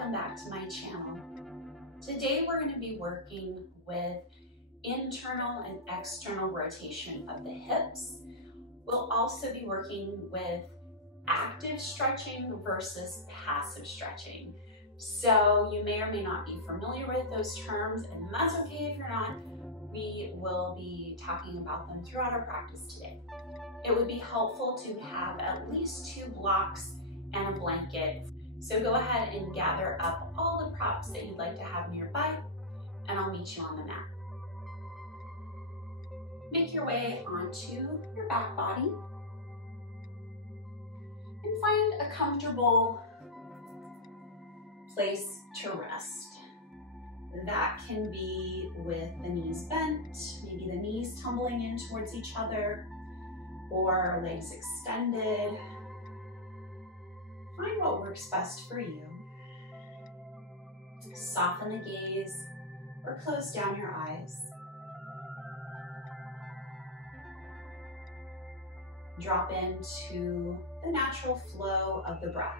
welcome back to my channel. Today we're going to be working with internal and external rotation of the hips. We'll also be working with active stretching versus passive stretching. So you may or may not be familiar with those terms, and that's okay if you're not. We will be talking about them throughout our practice today. It would be helpful to have at least 2 blocks and a blanket. So go ahead and gather up all the props that you'd like to have nearby, and I'll meet you on the mat. Make your way onto your back body and find a comfortable place to rest. That can be with the knees bent, maybe the knees tumbling in towards each other, or legs extended. Find what works best for you. Soften the gaze or close down your eyes. Drop into the natural flow of the breath.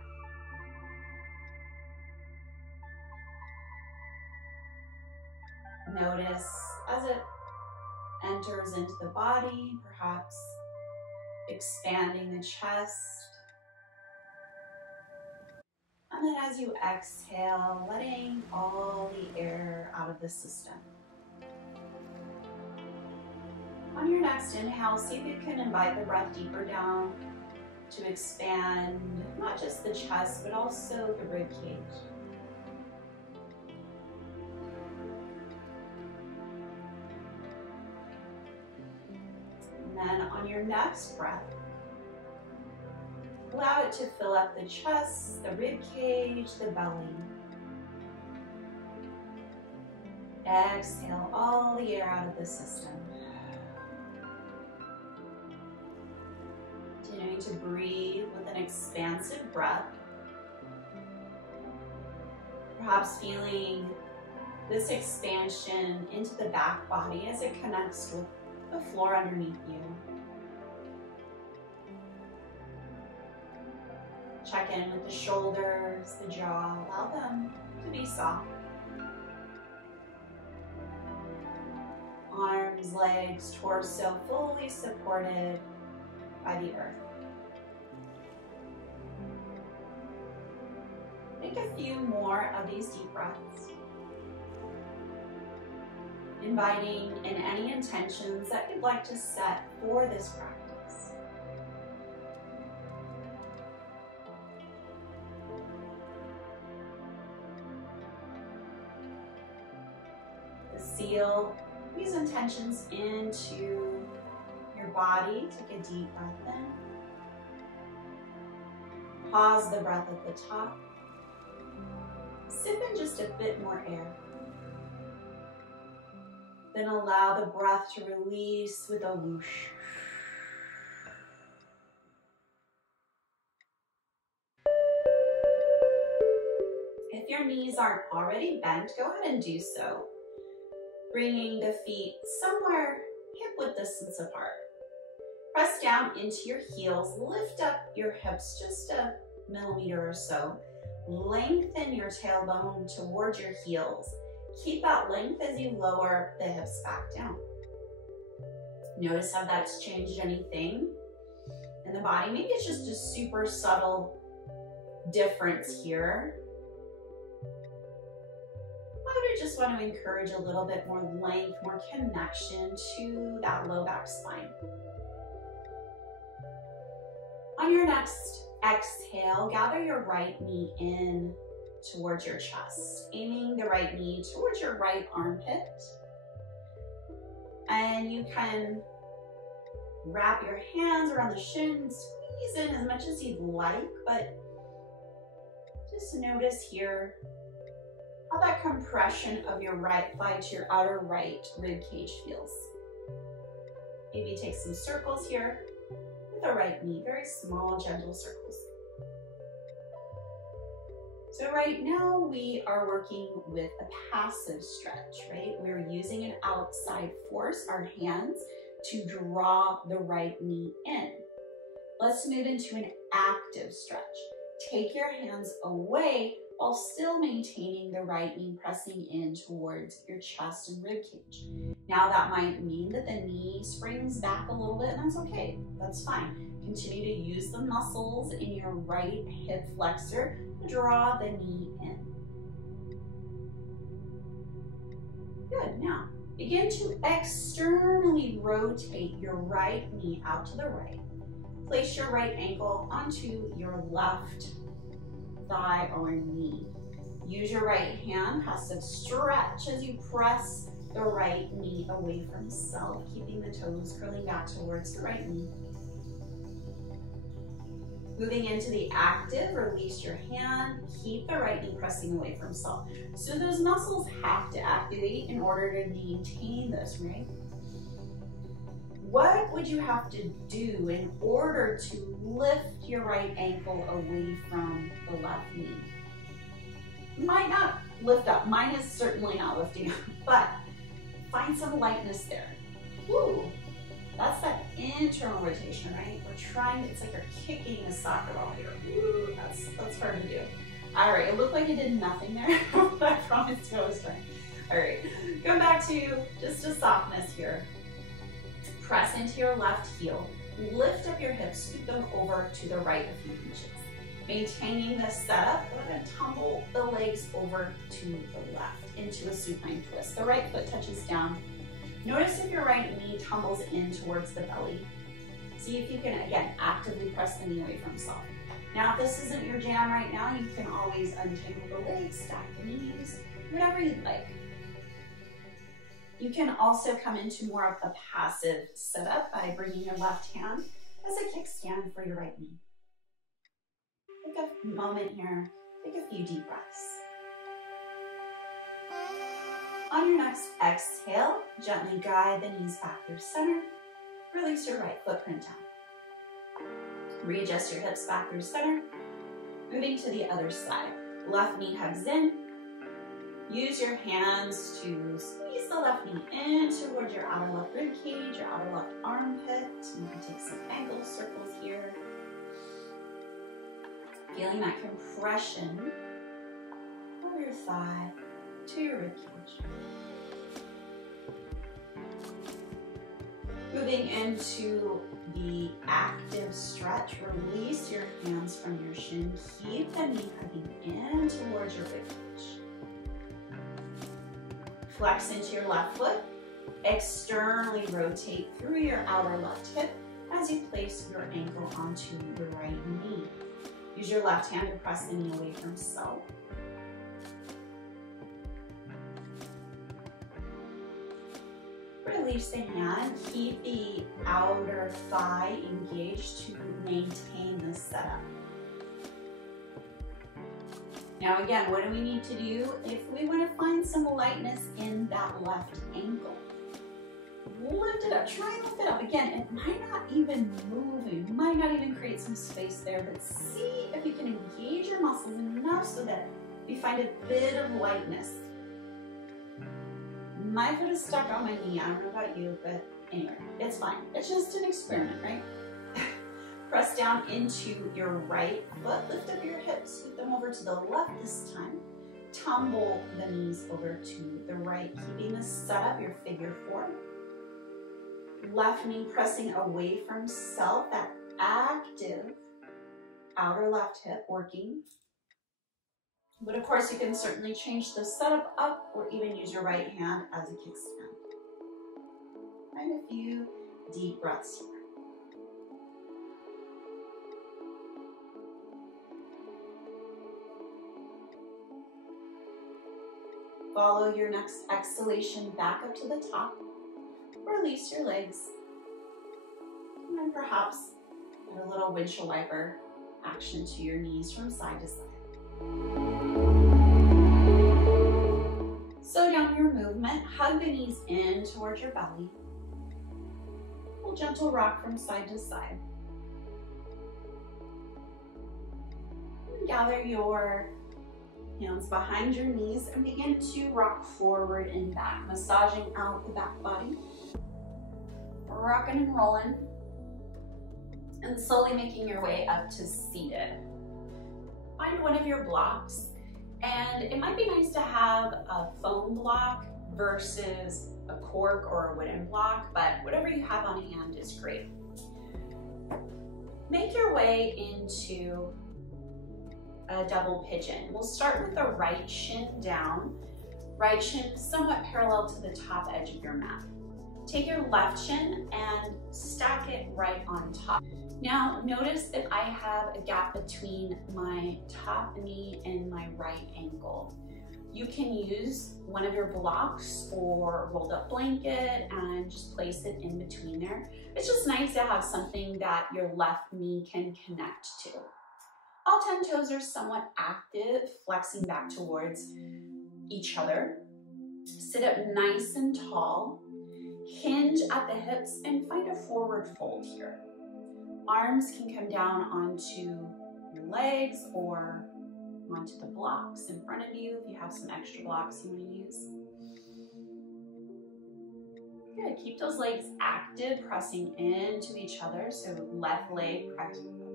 Notice as it enters into the body, perhaps expanding the chest. And then as you exhale, letting all the air out of the system. On your next inhale, see if you can invite the breath deeper down to expand not just the chest, but also the rib cage. And then on your next breath, allow it to fill up the chest, the rib cage, the belly. Exhale all the air out of the system. Continuing to breathe with an expansive breath. Perhaps feeling this expansion into the back body as it connects with the floor underneath you. Check in with the shoulders, the jaw, allow them to be soft. Arms, legs, torso fully supported by the earth. Take a few more of these deep breaths, inviting in any intentions that you'd like to set for this practice. Seal these intentions into your body. Take a deep breath in. Pause the breath at the top. Sip in just a bit more air. Then allow the breath to release with a whoosh. If your knees aren't already bent, go ahead and do so. Bringing the feet somewhere hip-width distance apart. Press down into your heels, lift up your hips just a millimeter or so. Lengthen your tailbone towards your heels. Keep that length as you lower the hips back down. Notice how that's changed anything in the body. Maybe it's just a super subtle difference here. I just want to encourage a little bit more length, more connection to that low back spine. On your next exhale, gather your right knee in towards your chest, aiming the right knee towards your right armpit. And you can wrap your hands around the shins, squeeze in as much as you'd like, but just notice here how that compression of your right thigh to your outer right rib cage feels. Maybe take some circles here with the right knee, very small, gentle circles. So right now we are working with a passive stretch, right? We're using an outside force, our hands, to draw the right knee in. Let's move into an active stretch. Take your hands away while still maintaining the right knee pressing in towards your chest and rib cage. Now that might mean that the knee springs back a little bit, and that's okay, that's fine. Continue to use the muscles in your right hip flexor to draw the knee in. Good, now begin to externally rotate your right knee out to the right. Place your right ankle onto your left thigh or knee. Use your right hand, passive stretch as you press the right knee away from self, keeping the toes curling back towards the right knee. Moving into the active, release your hand, keep the right knee pressing away from self. So those muscles have to activate in order to maintain this, right? What would you have to do in order to lift your right ankle away from the left knee? You might not lift up. Mine is certainly not lifting up, but find some lightness there. Woo! That's that internal rotation, right? We're trying, it's like we're kicking a soccer ball here. Woo, that's hard to do. All right, it looked like it did nothing there, but I promised you I was trying. All right, go back to just a softness here. Press into your left heel, lift up your hips, scoot them over to the right a few inches. Maintaining this setup, we're going to tumble the legs over to the left into a supine twist. The right foot touches down. Notice if your right knee tumbles in towards the belly. See if you can, again, actively press the knee away from self. Now, if this isn't your jam right now, you can always untangle the legs, stack the knees, whatever you'd like. You can also come into more of a passive setup by bringing your left hand as a kickstand for your right knee. Take a moment here, take a few deep breaths. On your next exhale, gently guide the knees back through center. Release your right footprint down. Readjust your hips back through center. Moving to the other side. Left knee hugs in. Use your hands to squeeze the left knee in towards your outer left rib cage, your outer left armpit. You can take some ankle circles here. Feeling that compression over your thigh to your rib cage. Moving into the active stretch, release your hands from your shin. Keep the knee hugging in towards your rib cage. Flex into your left foot. Externally rotate through your outer left hip as you place your ankle onto your right knee. Use your left hand to press the knee away from self. Release the hand. Keep the outer thigh engaged to maintain this setup. Now again, what do we need to do if we want to find some lightness in that left ankle? Lift it up, try and lift it up. Again, it might not even move, it might not even create some space there, but see if you can engage your muscles enough so that you find a bit of lightness. My foot is stuck on my knee, I don't know about you, but anyway, it's fine. It's just an experiment, right? Press down into your right foot, lift up your hips, scoot them over to the left this time. Tumble the knees over to the right, keeping this set up, your figure four. Left knee pressing away from self, that active outer left hip working. But of course, you can certainly change the setup up or even use your right hand as a kickstand. Find a few deep breaths here. Follow your next exhalation back up to the top. Release your legs. And then perhaps add a little windshield wiper action to your knees from side to side. Slow down your movement. Hug the knees in towards your belly. A little gentle rock from side to side. And gather your hands behind your knees and begin to rock forward and back, massaging out the back body. Rocking and rolling. And slowly making your way up to seated. Find one of your blocks And it might be nice to have a foam block versus a cork or a wooden block, but whatever you have on hand is great. Make your way into a double pigeon. We'll start with the right shin down, right shin somewhat parallel to the top edge of your mat. Take your left shin and stack it right on top. Now notice that I have a gap between my top knee and my right ankle. You can use one of your blocks or rolled up blanket and just place it in between there. It's just nice to have something that your left knee can connect to. All 10 toes are somewhat active, flexing back towards each other. Sit up nice and tall. Hinge at the hips and find a forward fold here. Arms can come down onto your legs or onto the blocks in front of you if you have some extra blocks you want to use. Good, keep those legs active, pressing into each other. So left leg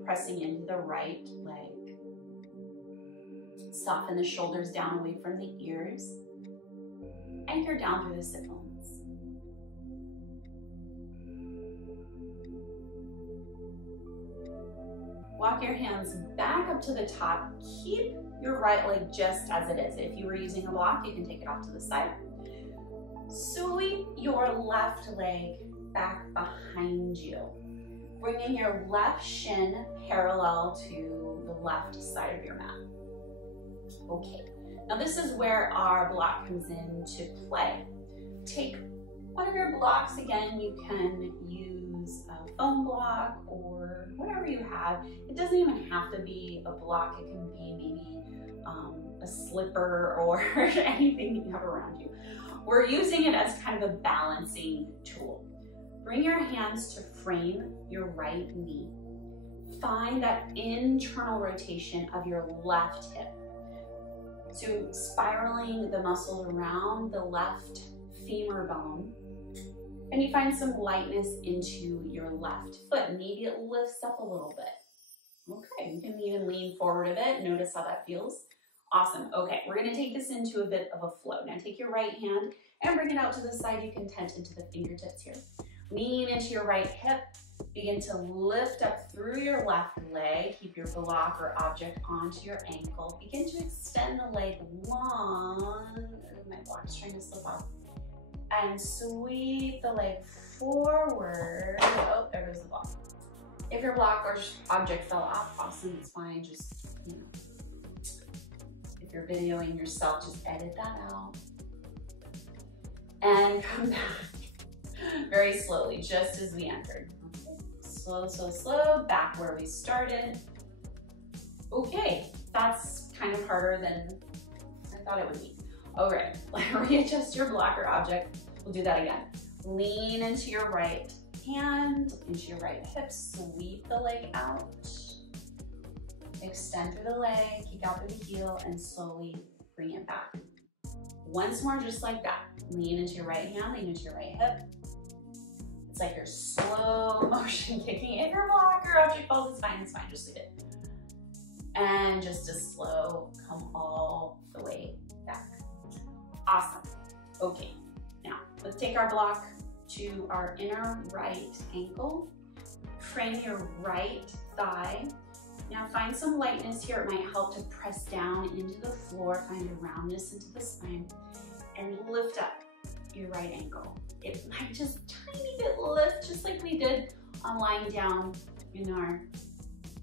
pressing into the right leg. Soften the shoulders down away from the ears. Anchor down through the sit bones. Walk your hands back up to the top. Keep your right leg just as it is. If you were using a block, you can take it off to the side. Sweep your left leg back behind you. Bringing your left shin parallel to the left side of your mat. Okay, now this is where our block comes into play. Take one of your blocks. Again, you can use a foam block or whatever you have. It doesn't even have to be a block. It can be maybe a slipper or anything that you have around you. We're using it as kind of a balancing tool. Bring your hands to frame your right knee. Find that internal rotation of your left hip. So spiraling the muscles around the left femur bone. And you find some lightness into your left foot. Maybe it lifts up a little bit. Okay, you can even lean forward a bit. Notice how that feels. Awesome. Okay, we're going to take this into a bit of a flow. Now take your right hand and bring it out to the side. You can tent into the fingertips here. Lean into your right hip. Begin to lift up through your left leg. Keep your block or object onto your ankle. Begin to extend the leg long. My block's trying to slip off. And sweep the leg forward. Oh, there goes the block. If your block or object fell off, awesome, it's fine. Just, if you're videoing yourself, just edit that out. And come back very slowly, just as we entered. Okay. Slow, slow, slow, back where we started. Okay, that's kind of harder than I thought it would be. All right, readjust your block or object. We'll do that again. Lean into your right hand, into your right hip, sweep the leg out. Extend through the leg, kick out through the heel, and slowly bring it back. Once more, just like that. Lean into your right hand, lean into your right hip. It's like you're slow motion kicking. If your block or object falls, it's fine, just leave it. And just a slow come all the way back. Awesome. Okay, now let's take our block to our inner right ankle. Frame your right thigh. Now find some lightness here. It might help to press down into the floor, find a roundness into the spine, and lift up your right ankle. It might just tiny bit lift, just like we did on lying down in our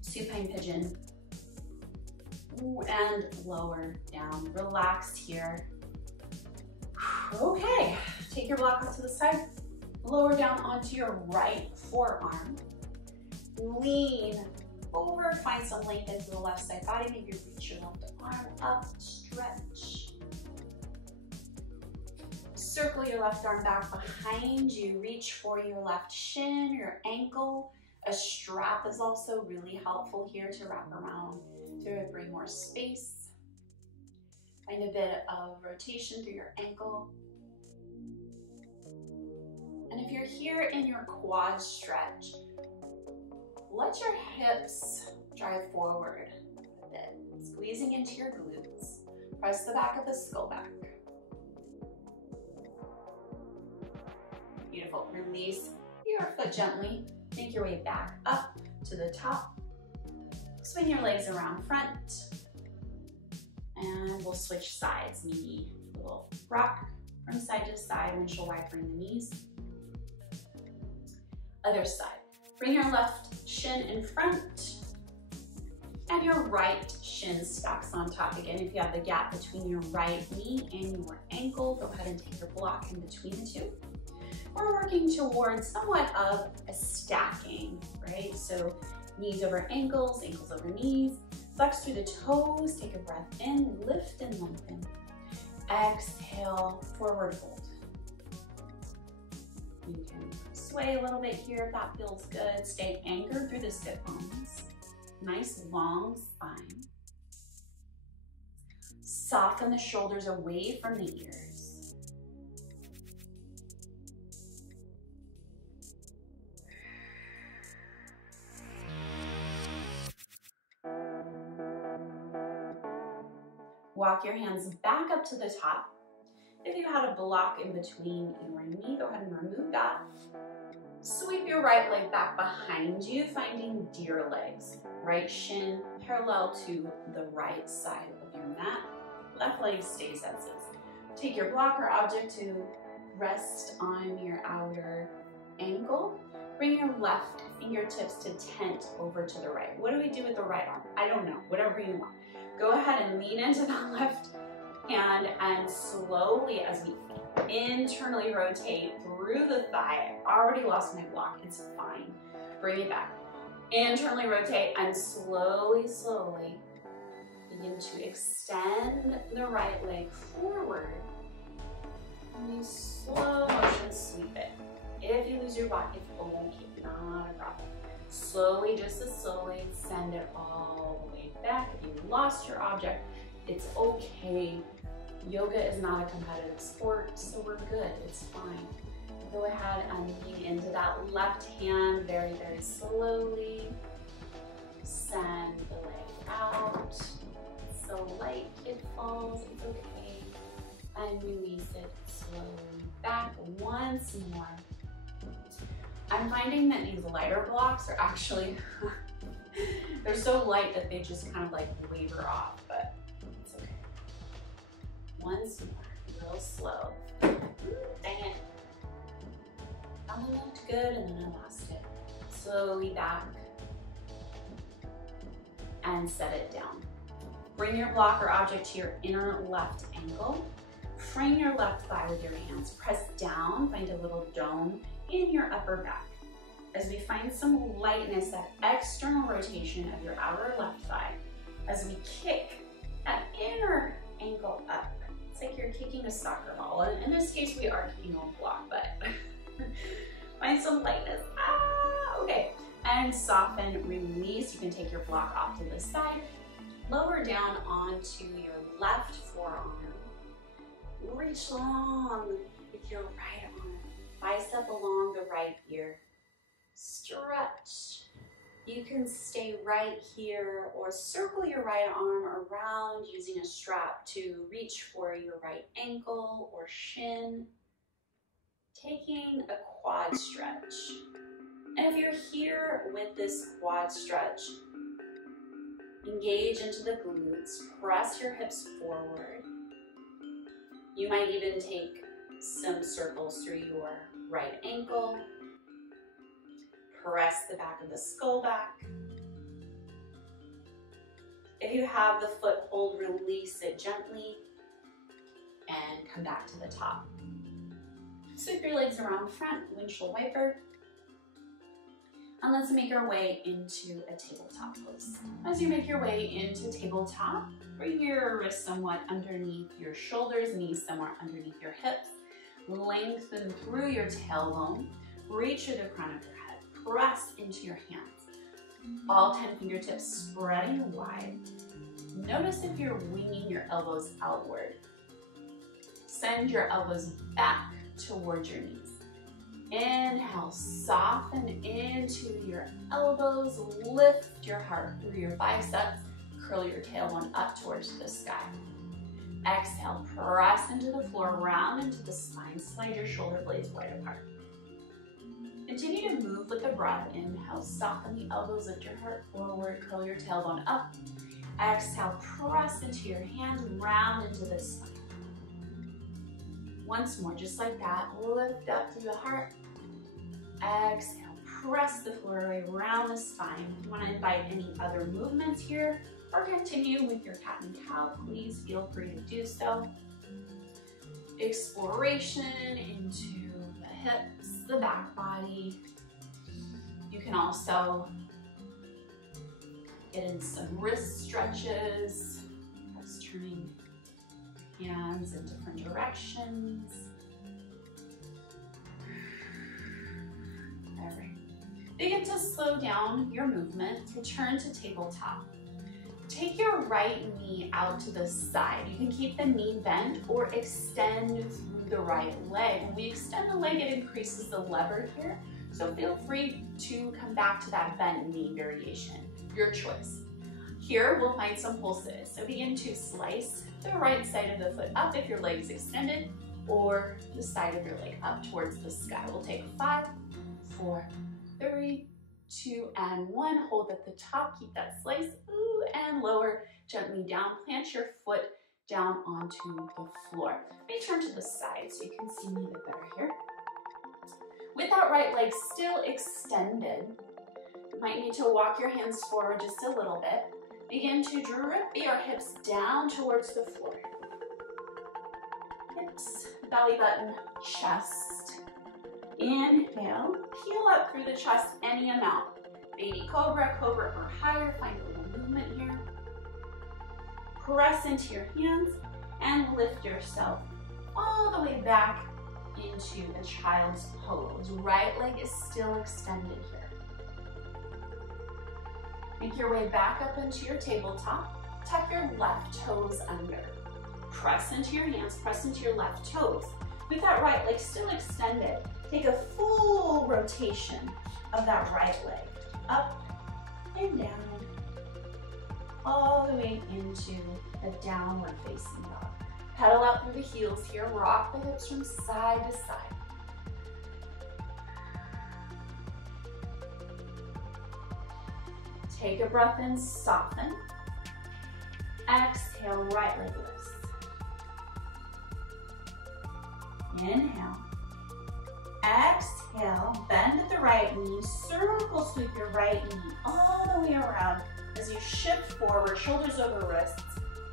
supine pigeon. And lower down, relaxed here. Okay, take your block off to the side, lower down onto your right forearm. Lean over, find some length into the left side body. Maybe reach your left arm up, stretch. Circle your left arm back behind you. Reach for your left shin, your ankle. A strap is also really helpful here to wrap around to bring more space. Find a bit of rotation through your ankle. And if you're here in your quad stretch, let your hips drive forward a bit, squeezing into your glutes. Press the back of the skull back. Beautiful. Release your foot gently. Make your way back up to the top. Swing your legs around front. And we'll switch sides. Maybe a little rock from side to side, windshield wiper in the knees. Other side. Bring your left shin in front. And your right shin stacks on top again. If you have the gap between your right knee and your ankle, go ahead and take your block in between the two. We're working towards somewhat of a stacking, right? So knees over ankles, ankles over knees. Flex through the toes, take a breath in, lift and lengthen. Exhale, forward fold. You can sway a little bit here if that feels good. Stay anchored through the sit bones. Nice long spine. Soften the shoulders away from the ears. Walk your hands back up to the top. If you had a block in between your knee, go ahead and remove that. Sweep your right leg back behind you, finding deer legs. Right shin parallel to the right side of your mat. Left leg stays as is. Take your block or object to rest on your outer ankle. Bring your left fingertips to tent over to the right. What do we do with the right arm? I don't know, whatever you want. Go ahead and lean into the left hand and slowly, as we internally rotate through the thigh. I already lost my block, it's fine. Bring it back. Internally rotate and slowly, slowly begin to extend the right leg forward. And you slow motion sweep it. If you lose your block, it's okay, not a problem. Slowly, just as slowly, send it all the way back. If you lost your object, it's okay. Yoga is not a competitive sport, so we're good, it's fine. Go ahead and lean into that left hand very, very slowly. Send the leg out. So light it falls, it's okay. And release it slowly back once more. I'm finding that these lighter blocks are actually, they're so light that they just kind of like waver off, but it's okay. Once more, real slow. Dang it. That one looked good and then I lost it. Slowly back and set it down. Bring your block or object to your inner left ankle. Frame your left thigh with your hands. Press down, find a little dome in your upper back. As we find some lightness, that external rotation of your outer left thigh, as we kick that inner ankle up. It's like you're kicking a soccer ball. And in this case, we are kicking a block, but find some lightness. Okay. And soften, release. You can take your block off to the side. Lower down onto your left forearm. Reach long with your right arm. Bicep along the right ear. Stretch. You can stay right here or circle your right arm around using a strap to reach for your right ankle or shin. Taking a quad stretch. And if you're here with this quad stretch, engage into the glutes, press your hips forward. You might even take some circles through your right ankle. Press the back of the skull back. If you have the foothold, release it gently and come back to the top. Sweep your legs around front, windshield wiper. And let's make our way into a tabletop pose. As you make your way into tabletop, bring your wrists somewhat underneath your shoulders, knees somewhere underneath your hips. Lengthen through your tailbone. Reach to the crown of your head. Press into your hands. All 10 fingertips spreading wide. Notice if you're winging your elbows outward. Send your elbows back towards your knees. Inhale, soften into your elbows, lift your heart through your biceps, curl your tailbone up towards the sky. Exhale, press into the floor, round into the spine, slide your shoulder blades wide apart. Continue to move with the breath. Inhale, soften the elbows, lift your heart forward, curl your tailbone up. Exhale, press into your hands, round into the spine. Once more, just like that, lift up through the heart. Exhale, press the floor away, round the spine. If you want to invite any other movements here or continue with your cat and cow, please feel free to do so. Exploration into the hips, the back body. You can also get in some wrist stretches, perhaps turning hands in different directions. All right. Begin to slow down your movement. Return to tabletop. Take your right knee out to the side. You can keep the knee bent or extend through the right leg. When we extend the leg, it increases the lever here. So feel free to come back to that bent knee variation, your choice. Here, we'll find some pulses. So begin to slice the right side of the foot up if your leg is extended, or the side of your leg up towards the sky. We'll take 5, 4, 3, 2, and 1. Hold at the top, keep that slice, and lower gently down. Plant your foot down onto the floor. Let me turn to the side so you can see me a bit better here. With that right leg still extended, you might need to walk your hands forward just a little bit. Begin to drip your hips down towards the floor. Hips, belly button, chest. Inhale, peel up through the chest any amount. Baby cobra, cobra or higher, find a little movement here. Press into your hands and lift yourself all the way back into a child's pose. Right leg is still extended here. Make your way back up into your tabletop. Tuck your left toes under. Press into your hands, press into your left toes. With that right leg still extended, take a full rotation of that right leg. Up and down, all the way into a downward facing dog. Pedal out through the heels here, rock the hips from side to side. Take a breath in, soften. Exhale, right leg lifts. Inhale. Exhale, bend at the right knee, circle sweep your right knee all the way around as you shift forward, shoulders over wrists,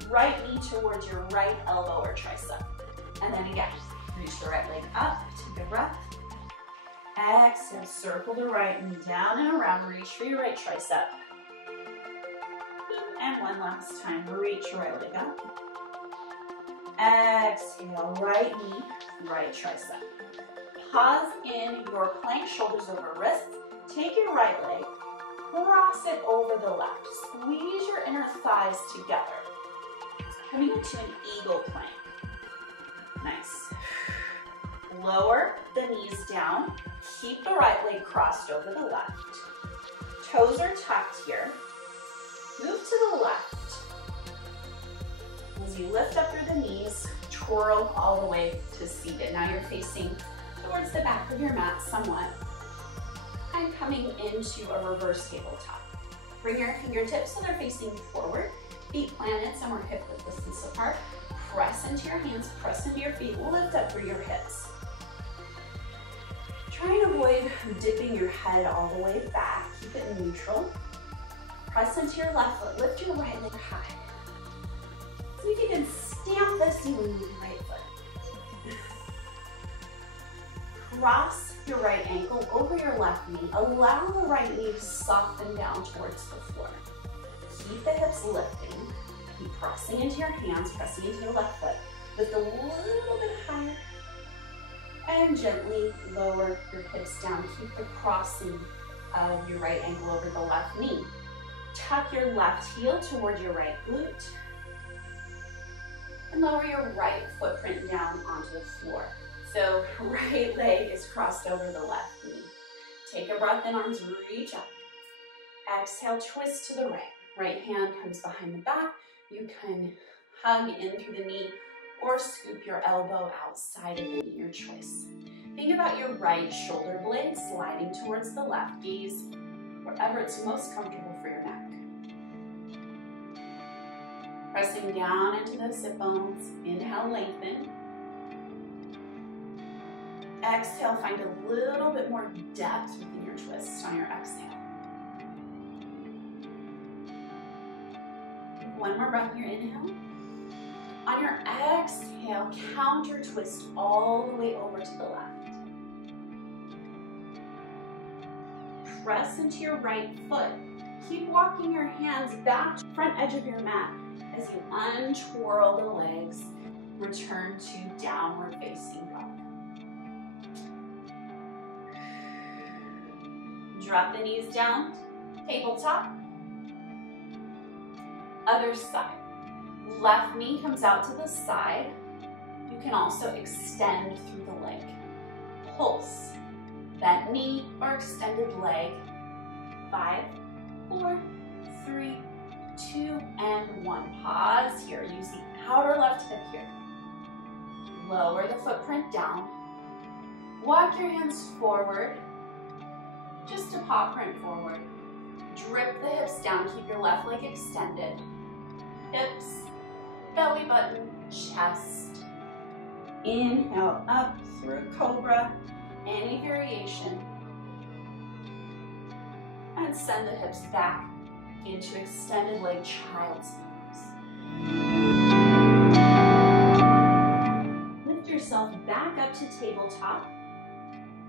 right knee towards your right elbow or tricep. And then again, reach the right leg up, take a breath. Exhale, circle the right knee down and around, reach for your right tricep. And one last time, reach your right leg up. Exhale, right knee, right tricep. Pause in your plank, shoulders over wrists. Take your right leg, cross it over the left. Squeeze your inner thighs together. Coming into an eagle plank. Nice. Lower the knees down. Keep the right leg crossed over the left. Toes are tucked here. Move to the left. As you lift up through the knees, twirl all the way to seated. Now you're facing towards the back of your mat somewhat. And coming into a reverse tabletop. Bring your fingertips so they're facing forward. Feet planted somewhere hip width distance apart. Press into your hands, press into your feet, lift up through your hips. Try and avoid dipping your head all the way back. Keep it neutral. Press into your left foot, lift your right leg high. See if you can stamp the ceiling with your right foot. Cross your right ankle over your left knee. Allow the right knee to soften down towards the floor. Keep the hips lifting. Keep pressing into your hands, pressing into your left foot. Lift a little bit higher. And gently lower your hips down. Keep the crossing of your right ankle over the left knee. Tuck your left heel toward your right glute. And lower your right footprint down onto the floor. So right leg is crossed over the left knee. Take a breath in, arms reach up. Exhale, twist to the right. Right hand comes behind the back. You can Hug in through the knee or scoop your elbow outside of the knee, your choice. Think about your right shoulder blade sliding towards the left, gaze wherever it's most comfortable for your neck. Pressing down into the sit bones, inhale, lengthen. Exhale, find a little bit more depth within your twist on your exhale. One more breath in your inhale. On your exhale, counter twist all the way over to the left. Press into your right foot. Keep walking your hands back to the front edge of your mat as you untwirl the legs. Return to downward facing dog. Drop the knees down, tabletop. Other side. Left knee comes out to the side. You can also extend through the leg. Pulse. Bent knee or extended leg. 5, 4, 3, 2, and 1. Pause here. Use the outer left hip here. Lower the footprint down. Walk your hands forward. Just a paw print forward. Drip the hips down. Keep your left leg extended. Hips, belly button, chest. Inhale up through cobra. Any variation. And send the hips back into extended leg child's pose. Lift yourself back up to tabletop.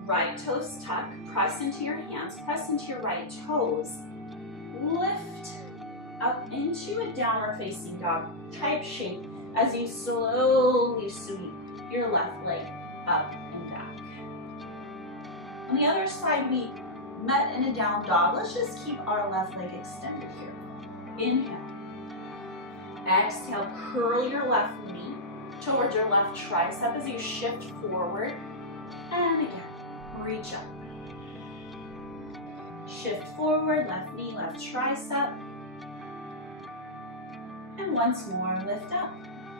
Right toes tuck. Press into your hands. Press into your right toes. Lift up into a downward facing dog type shape as you slowly sweep your left leg up and back. On the other side, we met in a down dog. Let's just keep our left leg extended here. Inhale. Exhale, curl your left knee towards your left tricep as you shift forward. And again, reach up. Shift forward, left knee, left tricep. And once more, lift up.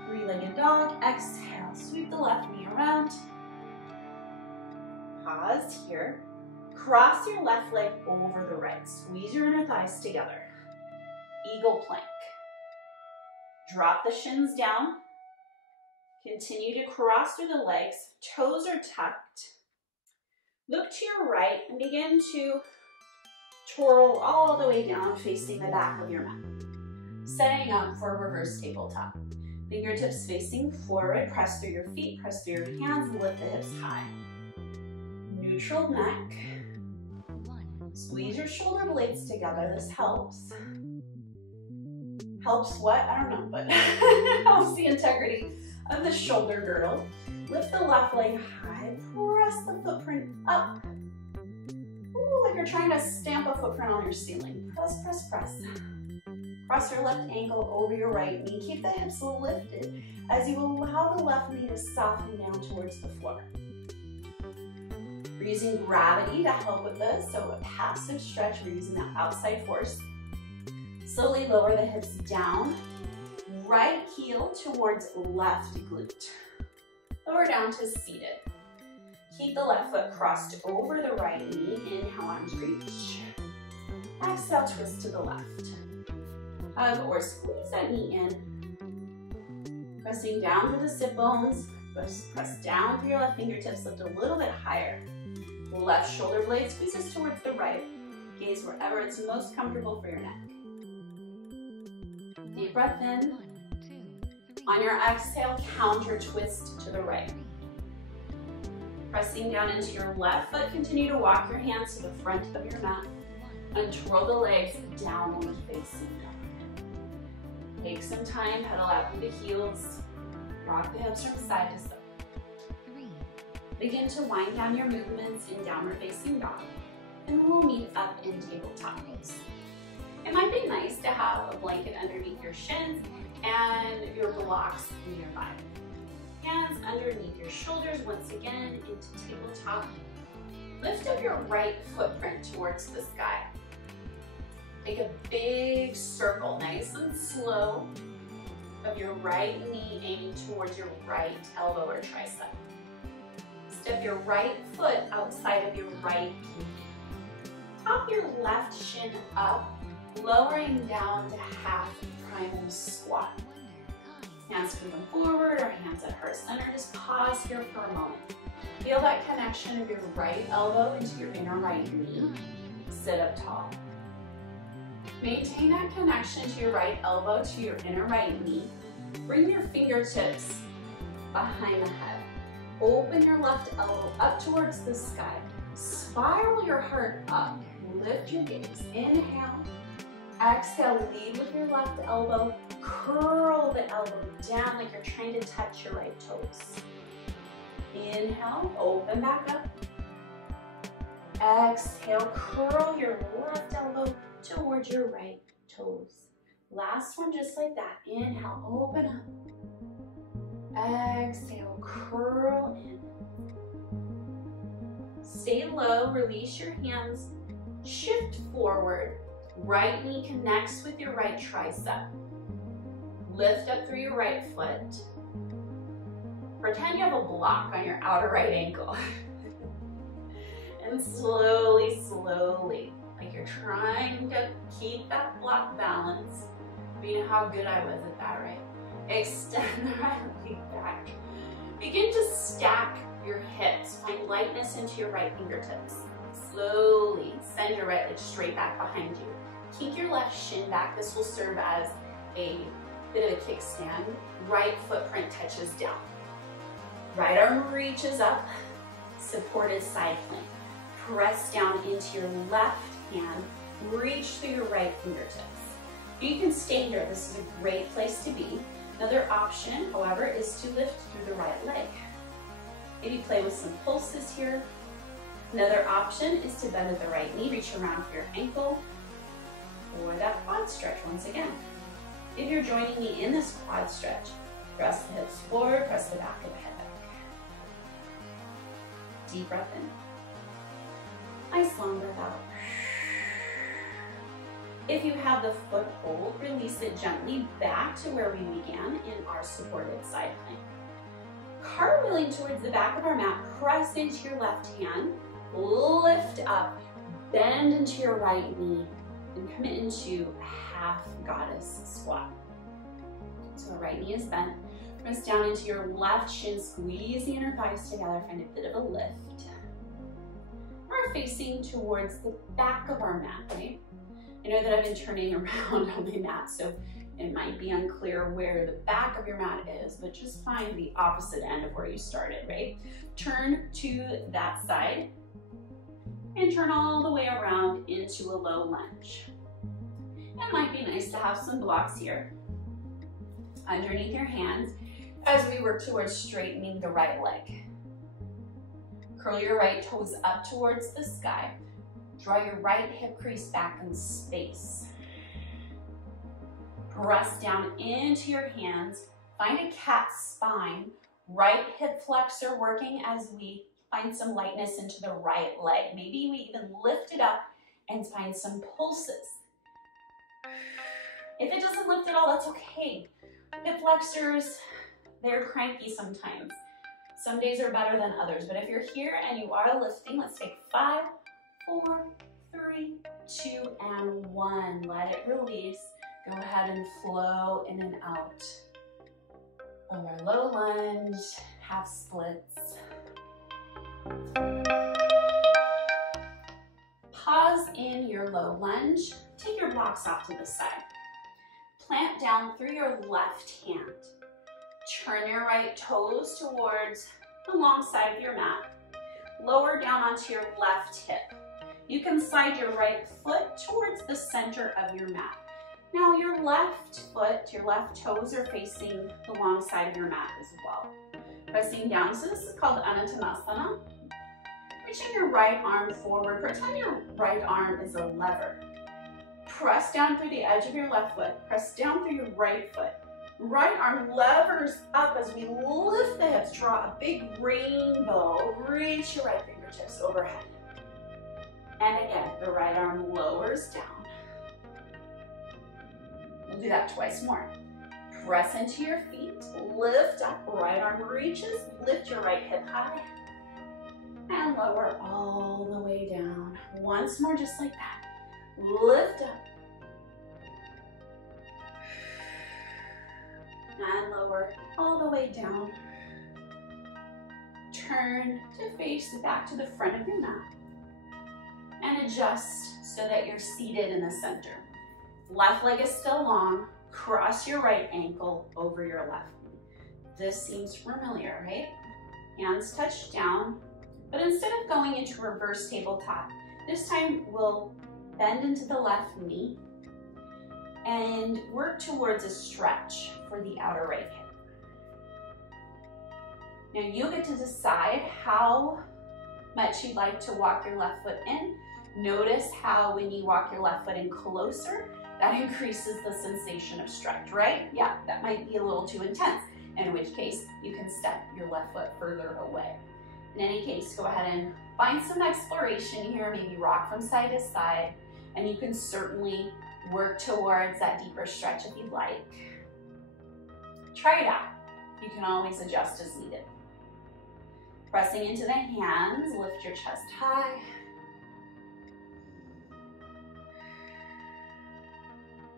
Three-legged dog. Exhale, sweep the left knee around. Pause here. Cross your left leg over the right. Squeeze your inner thighs together. Eagle plank. Drop the shins down. Continue to cross through the legs. Toes are tucked. Look to your right and begin to twirl all the way down, facing the back of your mat. Setting up for a reverse tabletop. Fingertips facing forward. Press through your feet. Press through your hands. Lift the hips high. Neutral neck. Squeeze your shoulder blades together. This helps. Helps what? I don't know, but helps the integrity of the shoulder girdle. Lift the left leg high. Press the footprint up. Ooh, like you're trying to stamp a footprint on your ceiling. Press, press, press. Cross your left ankle over your right knee. Keep the hips lifted as you allow the left knee to soften down towards the floor. We're using gravity to help with this, so a passive stretch, we're using that outside force. Slowly lower the hips down, right heel towards left glute. Lower down to seated. Keep the left foot crossed over the right knee. Inhale, arms reach. Exhale, twist to the left. Hug or squeeze that knee in. Pressing down through the sit bones. Press down through your left fingertips, lift a little bit higher. Left shoulder blade squeezes towards the right. Gaze wherever it's most comfortable for your neck. Deep breath in. On your exhale, counter twist to the right. Pressing down into your left foot, continue to walk your hands to the front of your mat and twirl the legs downward facing dog. Take some time, pedal out through the heels, rock the hips from side to side. Begin to wind down your movements in downward facing dog, and we'll meet up in tabletop pose. It might be nice to have a blanket underneath your shins and your blocks nearby. Hands underneath your shoulders once again into tabletop. Lift up your right footprint towards the sky. Make a big circle, nice and slow. of your right knee aiming towards your right elbow or tricep. Step your right foot outside of your right knee. Pop your left shin up, lowering down to half primal squat. Hands moving forward or hands at heart center. Just pause here for a moment. Feel that connection of your right elbow into your inner right knee. Sit up tall. Maintain that connection to your right elbow to your inner right knee. Bring your fingertips behind the head. Open your left elbow up towards the sky. Spiral your heart up. Lift your gaze. Inhale. Exhale, lead with your left elbow. Curl the elbow down like you're trying to touch your right toes. Inhale, open back up. Exhale, curl your left elbow towards your right toes. Last one, just like that. Inhale, open up. Exhale, curl in. Stay low, release your hands. Shift forward. Right knee connects with your right tricep. Lift up through your right foot. Pretend you have a block on your outer right ankle. And slowly, slowly, like you're trying to keep that block balanced. You know how good I was at that, right? Extend the right leg back. Begin to stack your hips. Find lightness into your right fingertips. Slowly send your right leg straight back behind you. Keep your left shin back. This will serve as a bit of a kickstand. Right footprint touches down. Right arm reaches up, supported side plank. Press down into your left hand, reach through your right fingertips. You can stay here, this is a great place to be. Another option, however, is to lift through the right leg. Maybe play with some pulses here. Another option is to bend at the right knee, reach around for your ankle, or that quad stretch once again. If you're joining me in this quad stretch, press the hips forward, press the back of the head back. Deep breath in. Nice long breath out. If you have the foothold, release it gently back to where we began in our supported side plank. Cartwheeling towards the back of our mat, press into your left hand, lift up, bend into your right knee, and commit into half goddess squat. So our right knee is bent. Press down into your left shin, squeeze the inner thighs together, find a bit of a lift. We're facing towards the back of our mat, right? I know that I've been turning around on my mat, so it might be unclear where the back of your mat is, but just find the opposite end of where you started, right? Turn to that side and turn all the way around into a low lunge. It might be nice to have some blocks here underneath your hands as we work towards straightening the right leg. Curl your right toes up towards the sky. Draw your right hip crease back in space. Press down into your hands. Find a cat spine. Right hip flexor working as we find some lightness into the right leg. Maybe we even lift it up and find some pulses. If it doesn't lift at all, that's okay. Hip flexors, they're cranky sometimes. Some days are better than others, but if you're here and you are lifting, let's take 5, 4, 3, 2, and 1. Let it release. Go ahead and flow in and out of our low lunge, half splits. Pause in your low lunge. Take your blocks off to the side. Plant down through your left hand. Turn your right toes towards the long side of your mat. Lower down onto your left hip. You can slide your right foot towards the center of your mat. Now your left foot, your left toes are facing the long side of your mat as well. Pressing down, so this is called Anuttanasana. Reaching your right arm forward, pretend your right arm is a lever. Press down through the edge of your left foot, press down through your right foot. Right arm levers up as we lift the hips, draw a big rainbow, reach your right fingertips overhead. And again, the right arm lowers down. We'll do that twice more. Press into your feet, lift up, right arm reaches, lift your right hip high, and lower all the way down. Once more, just like that. Lift up, and lower all the way down. Turn to face back to the front of your mat, and adjust so that you're seated in the center. Left leg is still long. Cross your right ankle over your left knee. This seems familiar, right? Hands touch down, but instead of going into reverse tabletop, this time we'll bend into the left knee and work towards a stretch for the outer right hip. Now you get to decide how much you'd like to walk your left foot in. Notice how when you walk your left foot in closer, that increases the sensation of stretch, right? Yeah, that might be a little too intense, in which case you can step your left foot further away. In any case, go ahead and find some exploration here, maybe rock from side to side, and you can certainly work towards that deeper stretch if you'd like. Try it out. You can always adjust as needed. Pressing into the hands, lift your chest high.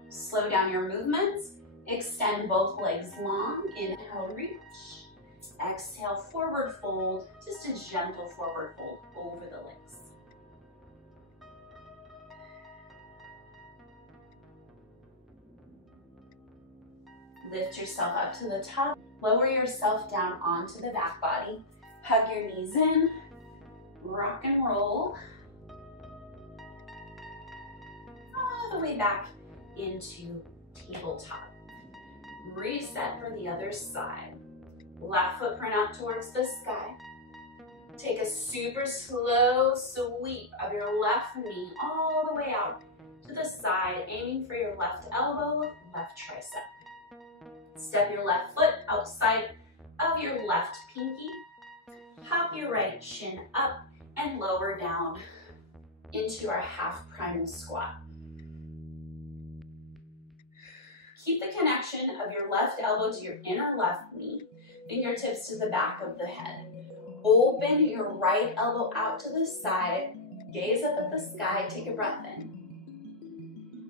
Slow down your movements. Extend both legs long. Inhale, reach. Exhale, forward fold. Just a gentle forward fold over the legs. Lift yourself up to the top. Lower yourself down onto the back body. Hug your knees in. Rock and roll. All the way back into tabletop. Reset for the other side. Left footprint out towards the sky. Take a super slow sweep of your left knee all the way out to the side, aiming for your left elbow, left tricep. Step your left foot outside of your left pinky. Hop your right shin up and lower down into our half primal squat. Keep the connection of your left elbow to your inner left knee, fingertips to the back of the head. Open your right elbow out to the side, gaze up at the sky, take a breath in.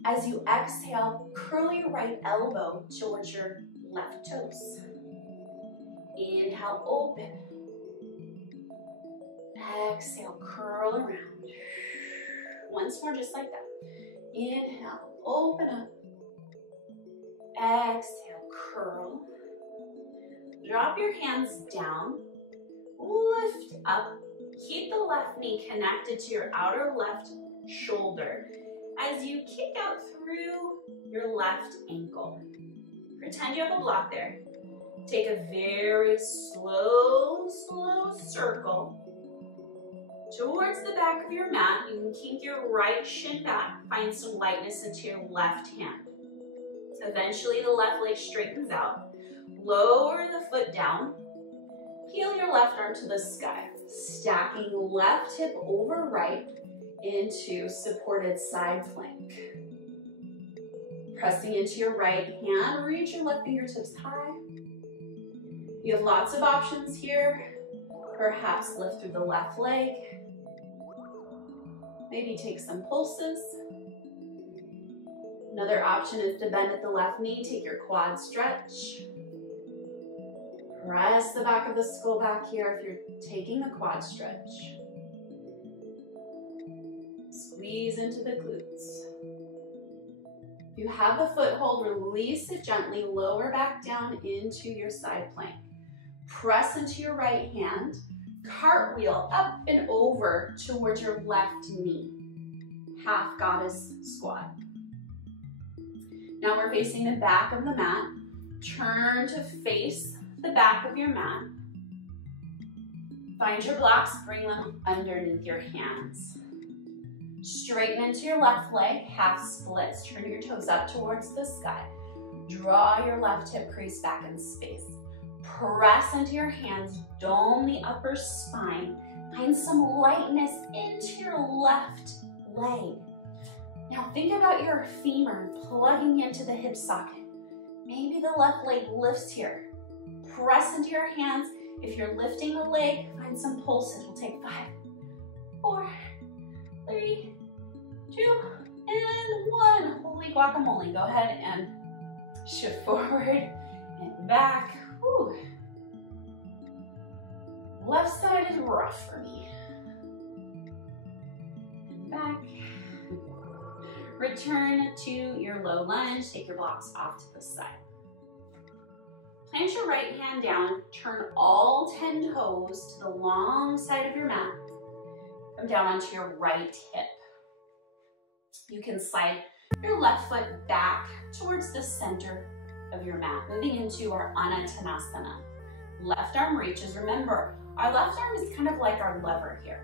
As you exhale, curl your right elbow towards your left toes. Inhale, open. Exhale, curl around. Once more, just like that. Inhale, open up. Exhale, curl. Drop your hands down. Lift up. Keep the left knee connected to your outer left shoulder as you kick out through your left ankle. Pretend you have a block there. Take a very slow circle towards the back of your mat. You can kink your right shin back. Find some lightness into your left hand. Eventually the left leg straightens out. Lower the foot down. Peel your left arm to the sky. Stacking left hip over right into supported side plank. Pressing into your right hand, reach your left fingertips high. You have lots of options here. Perhaps lift through the left leg. Maybe take some pulses. Another option is to bend at the left knee, take your quad stretch. Press the back of the skull back here if you're taking a quad stretch. Squeeze into the glutes. If you have a foothold, release it gently, lower back down into your side plank. Press into your right hand, cartwheel up and over towards your left knee. Half goddess squat. Now we're facing the back of the mat. Turn to face the back of your mat. Find your blocks, bring them underneath your hands. Straighten into your left leg, half splits. Turn your toes up towards the sky. Draw your left hip crease back in space. Press into your hands, dome the upper spine. Find some lightness into your left leg. Now think about your femur plugging into the hip socket. Maybe the left leg lifts here. Press into your hands. If you're lifting the leg, find some pulses. We'll take 5, 4, 3, 2, and 1. Holy guacamole. Go ahead and shift forward and back. Whew. Left side is rough for me. And back. Return to your low lunge. Take your blocks off to the side. Plant your right hand down. Turn all 10 toes to the long side of your mat. Come down onto your right hip. You can slide your left foot back towards the center of your mat, moving into our Uttanasana. Left arm reaches. Remember, our left arm is kind of like our lever here.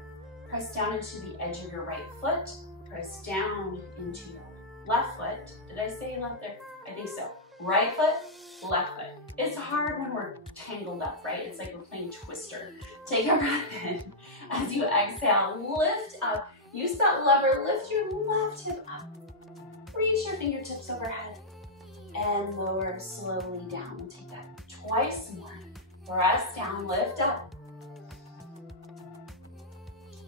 Press down into the edge of your right foot. Press down into your left foot. Did I say left there? I think so. Right foot, left foot. It's hard when we're tangled up, right? It's like we're playing Twister. Take a breath in. As you exhale, lift up. Use that lever, lift your left hip up. Reach your fingertips overhead and lower slowly down. We'll take that twice more. Press down, lift up.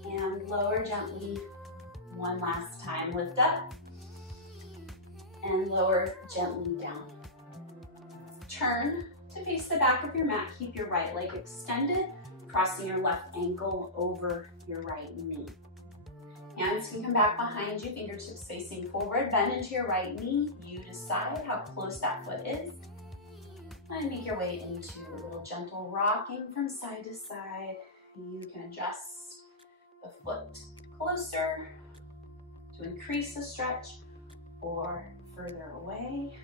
And lower gently. One last time, lift up. And lower gently down. Turn to face the back of your mat. Keep your right leg extended, crossing your left ankle over your right knee. Hands can come back behind you, fingertips facing forward. Bend into your right knee. You decide how close that foot is. And make your way into a little gentle rocking from side to side. You can adjust the foot closer to increase the stretch or further away.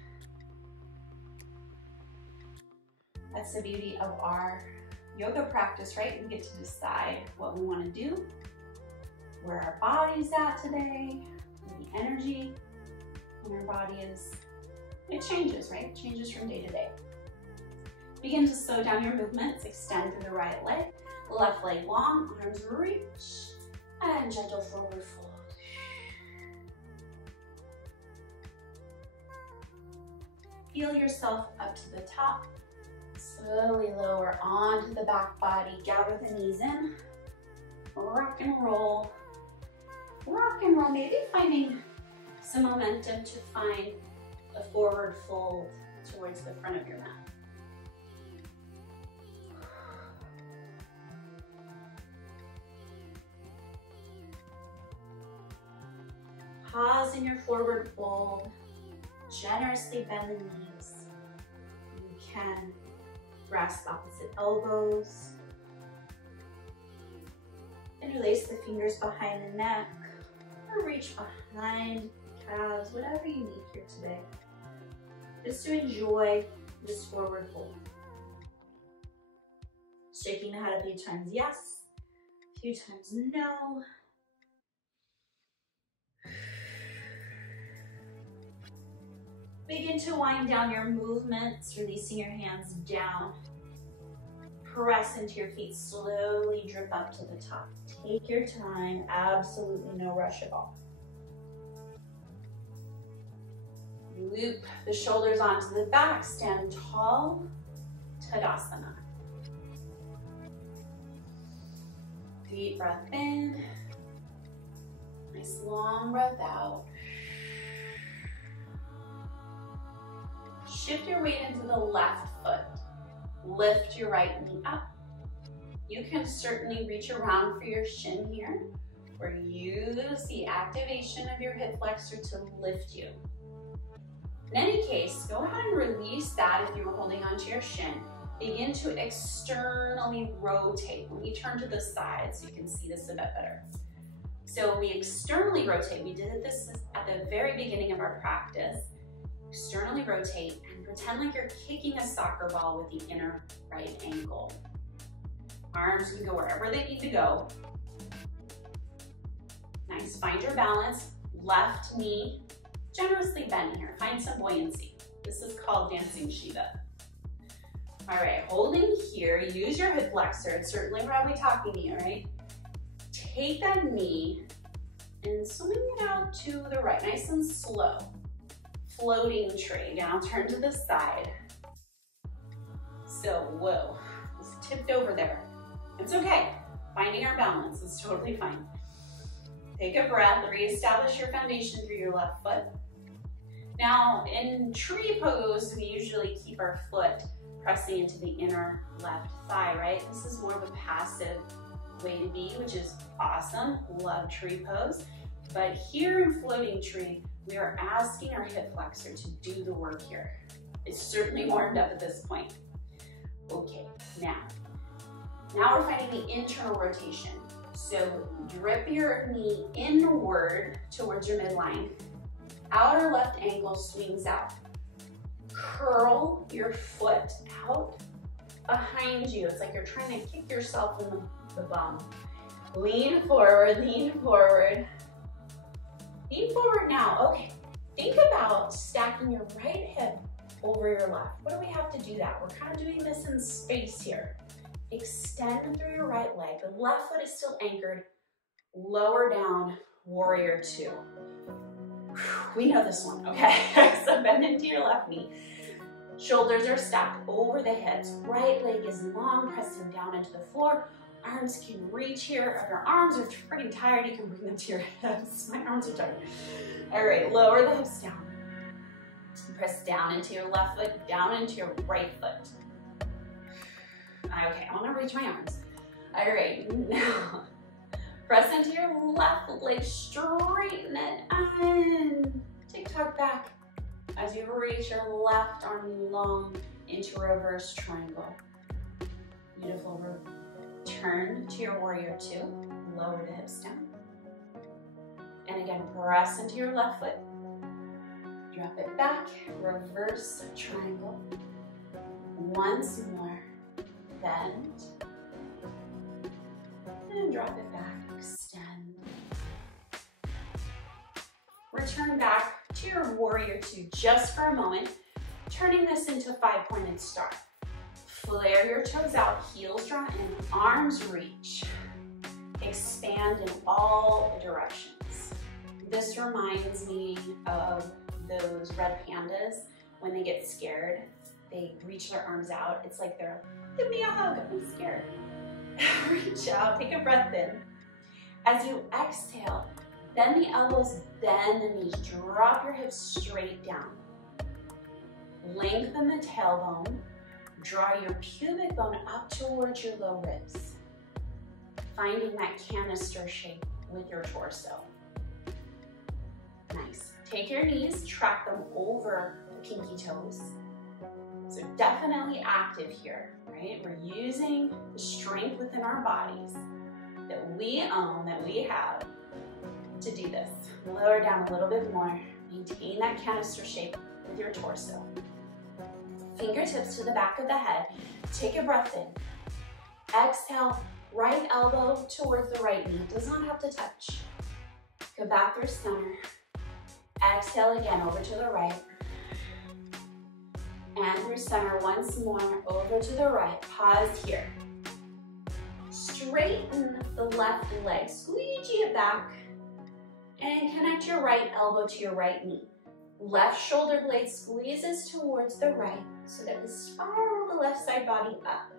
That's the beauty of our yoga practice, right? We get to decide what we want to do, where our body's at today, the energy in our body is. It changes, right? It changes from day to day. Begin to slow down your movements. Extend through the right leg, left leg long, arms reach, and gentle forward fold. Feel yourself up to the top. Slowly lower onto the back body. Gather the knees in. Rock and roll. Rock and roll. Maybe finding some momentum to find a forward fold towards the front of your mat. Pause in your forward fold. Generously bend the knees. You can grasp opposite elbows. Interlace the fingers behind the neck or reach behind the calves, whatever you need here today. Just to enjoy this forward fold. Shaking the head a few times yes, a few times no. Begin to wind down your movements, releasing your hands down. Press into your feet, slowly drip up to the top. Take your time, absolutely no rush at all. Loop the shoulders onto the back, stand tall, Tadasana. Deep breath in, nice long breath out. Shift your weight into the left foot. Lift your right knee up. You can certainly reach around for your shin here, or use the activation of your hip flexor to lift you. In any case, go ahead and release that if you were holding onto your shin. Begin to externally rotate. Let me turn to the side so you can see this a bit better. So when we externally rotate, we did this at the very beginning of our practice. Externally rotate and pretend like you're kicking a soccer ball with the inner right ankle. Arms can go wherever they need to go. Nice, find your balance. Left knee, generously bend here. Find some buoyancy. This is called dancing Shiva. All right, holding here, use your hip flexor. It's certainly probably talking to you, right? Take that knee and swing it out to the right, nice and slow. floating tree. Now turn to the side. So, whoa, just tipped over there. It's okay. Finding our balance is totally fine. Take a breath, reestablish your foundation through your left foot. Now, in tree pose, we usually keep our foot pressing into the inner left thigh, right? This is more of a passive way to be, which is awesome. Love tree pose. But here in floating tree, we are asking our hip flexor to do the work here. It's certainly warmed up at this point. Okay, now we're finding the internal rotation. So drip your knee inward towards your midline. Outer left ankle swings out. Curl your foot out behind you. It's like you're trying to kick yourself in the bum. Lean forward, lean forward. Lean forward now. Okay, think about stacking your right hip over your left. What do we have to do that? We're kind of doing this in space here. Extend through your right leg. The left foot is still anchored. Lower down, warrior two. We know this one, okay? So bend into your left knee. Shoulders are stacked over the hips. Right leg is long, pressing down into the floor. Arms can reach here. If your arms are freaking tired, you can bring them to your hips. My arms are tired. All right, lower the hips down. Press down into your left foot, down into your right foot. Okay, I want to reach my arms. All right, now press into your left leg, straighten it, and tick-tock back as you reach your left arm long into reverse triangle. Beautiful. Turn to your warrior two, lower the hips down. And again, press into your left foot. Drop it back, reverse triangle. Once more, bend. And drop it back, extend. Return back to your warrior two just for a moment, turning this into a five-pointed star. Flare your toes out, heels draw in, arms reach. Expand in all directions. This reminds me of those red pandas. When they get scared, they reach their arms out. It's like they're, give me a hug, I'm scared. Reach out, take a breath in. As you exhale, bend the elbows, bend the knees, drop your hips straight down. Lengthen the tailbone, draw your pubic bone up towards your low ribs, finding that canister shape with your torso. Nice. Take your knees, track them over the pinky toes. So definitely active here, right? We're using the strength within our bodies that we own, that we have to do this. Lower down a little bit more. Maintain that canister shape with your torso. Fingertips to the back of the head. Take a breath in. Exhale, right elbow towards the right knee. Does not have to touch. Go back through center. Exhale again, over to the right. And through center once more, over to the right. Pause here. Straighten the left leg. Squeegee it back. And connect your right elbow to your right knee. Left shoulder blade squeezes towards the right so that we spiral the left side body up.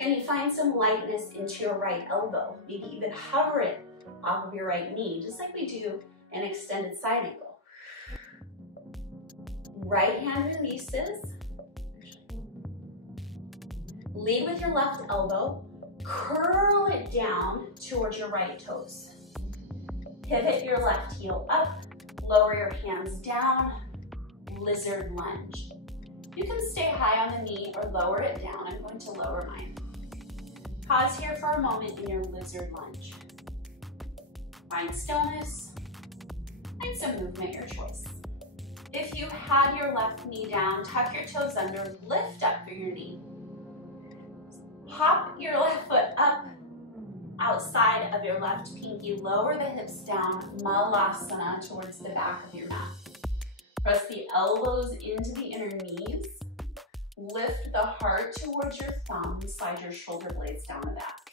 Can you find some lightness into your right elbow? Maybe even hover it off of your right knee, just like we do an extended side angle. Right hand releases. Lead with your left elbow. Curl it down towards your right toes. Pivot your left heel up. Lower your hands down. Lizard lunge. You can stay high on the knee or lower it down. I'm going to lower mine. Pause here for a moment in your lizard lunge. Find stillness. Find some movement, your choice. If you had your left knee down, tuck your toes under, lift up through your knee. Hop your left foot up outside of your left pinky. Lower the hips down, malasana towards the back of your mat. Press the elbows into the inner knees. Lift the heart towards your thumb. Slide your shoulder blades down the back.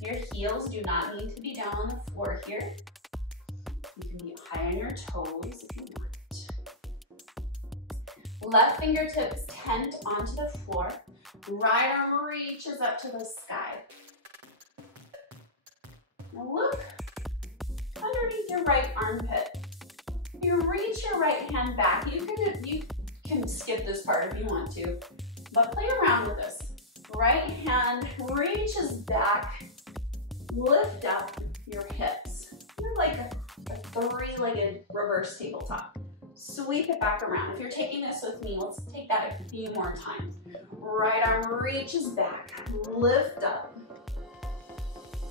Your heels do not need to be down on the floor here. You can be high on your toes if you want. Left fingertips tent onto the floor. Right arm reaches up to the sky. Now look underneath your right armpit. You reach your right hand back. You can skip this part if you want to, but play around with this. Right hand reaches back, lift up your hips. You're like a three-legged reverse tabletop. Sweep it back around. If you're taking this with me, let's take that a few more times. Right arm reaches back, lift up,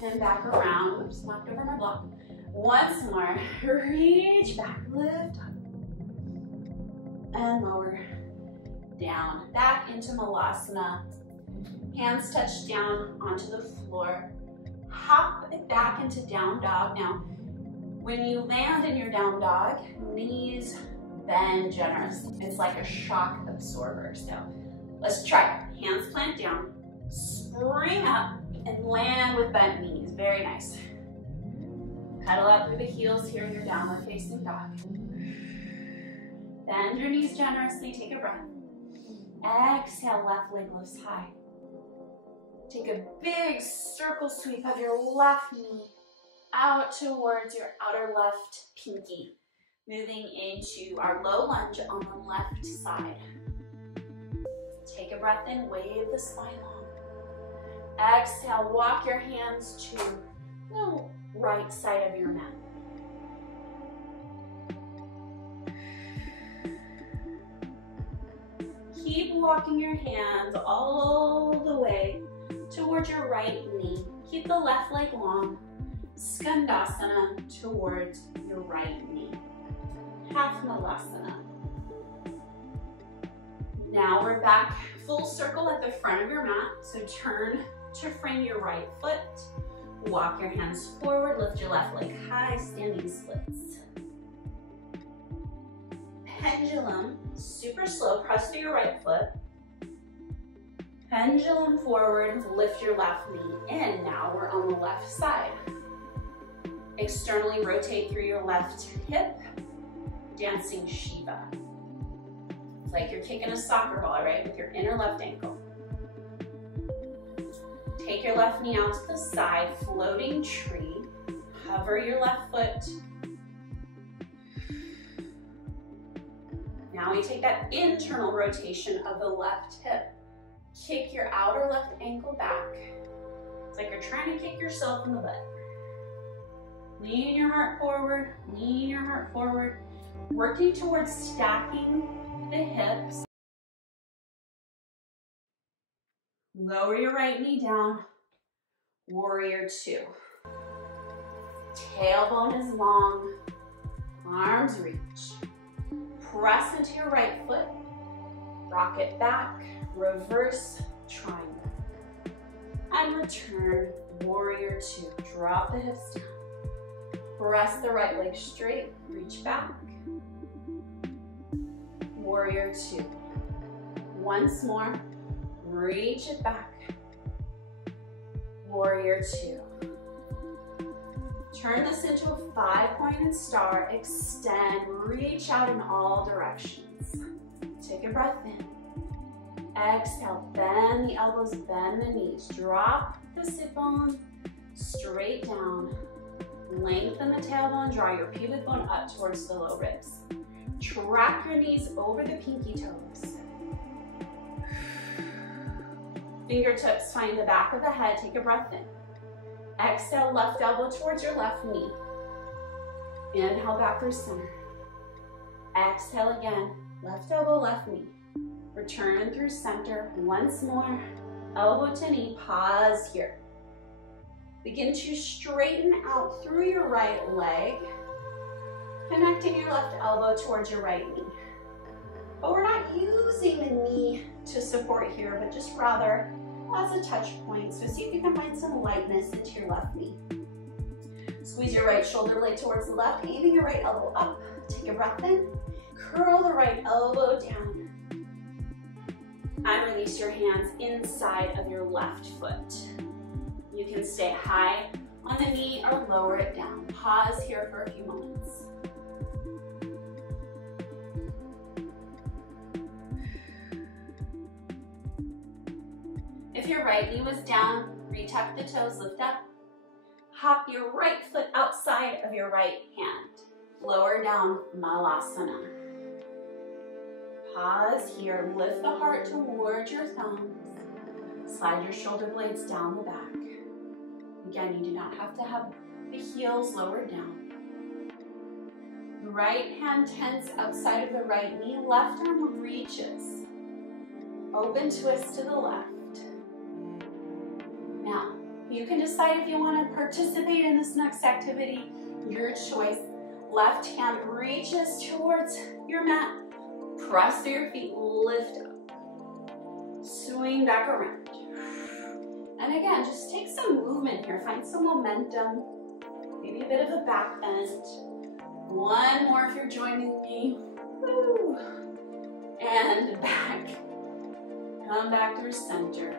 and back around. Just knocked over my block. Once more, reach back, lift up, and lower, down, back into Malasana. Hands touch down onto the floor. Hop it back into down dog. Now, when you land in your down dog, knees bend generously. It's like a shock absorber. So let's try it. Hands plant down, spring up, and land with bent knees. Very nice. Pedal out through the heels here in your downward facing dog. Bend your knees generously, take a breath. Exhale, left leg lifts high. Take a big circle sweep of your left knee out towards your outer left pinky. Moving into our low lunge on the left side. Take a breath in, wave the spine long. Exhale, walk your hands to the right side of your mat. Keep walking your hands all the way towards your right knee. Keep the left leg long. Skandasana towards your right knee. Half Malasana. Now we're back full circle at the front of your mat. So turn to frame your right foot. Walk your hands forward, lift your left leg high, standing splits. Pendulum, super slow, press through your right foot. Pendulum forward, lift your left knee in. Now we're on the left side. Externally rotate through your left hip, dancing Shiva. It's like you're kicking a soccer ball, right, with your inner left ankle. Take your left knee out to the side, floating tree. Hover your left foot. Now we take that internal rotation of the left hip. Kick your outer left ankle back. It's like you're trying to kick yourself in the butt. Lean your heart forward, lean your heart forward. Working towards stacking the hips. Lower your right knee down. Warrior two. Tailbone is long. Arms reach. Press into your right foot. Rock it back. Reverse triangle. And return. Warrior two. Drop the hips down. Press the right leg straight. Reach back. Warrior two. Once more. Reach it back. Warrior two. Turn this into a 5-pointed star. Extend, reach out in all directions. Take a breath in. Exhale, bend the elbows, bend the knees. Drop the sit bone straight down. Lengthen the tailbone, draw your pubic bone up towards the low ribs. Track your knees over the pinky toes. Fingertips find the back of the head, take a breath in. Exhale, left elbow towards your left knee. Inhale, back through center. Exhale again, left elbow, left knee. Return through center, once more. Elbow to knee, pause here. Begin to straighten out through your right leg, connecting your left elbow towards your right knee. But we're not using the knee to support here, but just rather as a touch point. So see if you can find some lightness into your left knee. Squeeze your right shoulder blade towards the left, aiming your right elbow up. Take a breath in. Curl the right elbow down. And release your hands inside of your left foot. You can stay high on the knee or lower it down. Pause here for a few moments. If your right knee was down, retuck the toes, lift up. Hop your right foot outside of your right hand. Lower down, Malasana. Pause here, lift the heart towards your thumbs. Slide your shoulder blades down the back. Again, you do not have to have the heels lowered down. Right hand tense outside of the right knee, left arm reaches. Open twist to the left. Now, you can decide if you want to participate in this next activity, your choice. Left hand reaches towards your mat. Press through your feet, lift up. Swing back around. And again, just take some movement here. Find some momentum. Maybe a bit of a back bend. One more if you're joining me. Woo. And back. Come back through center.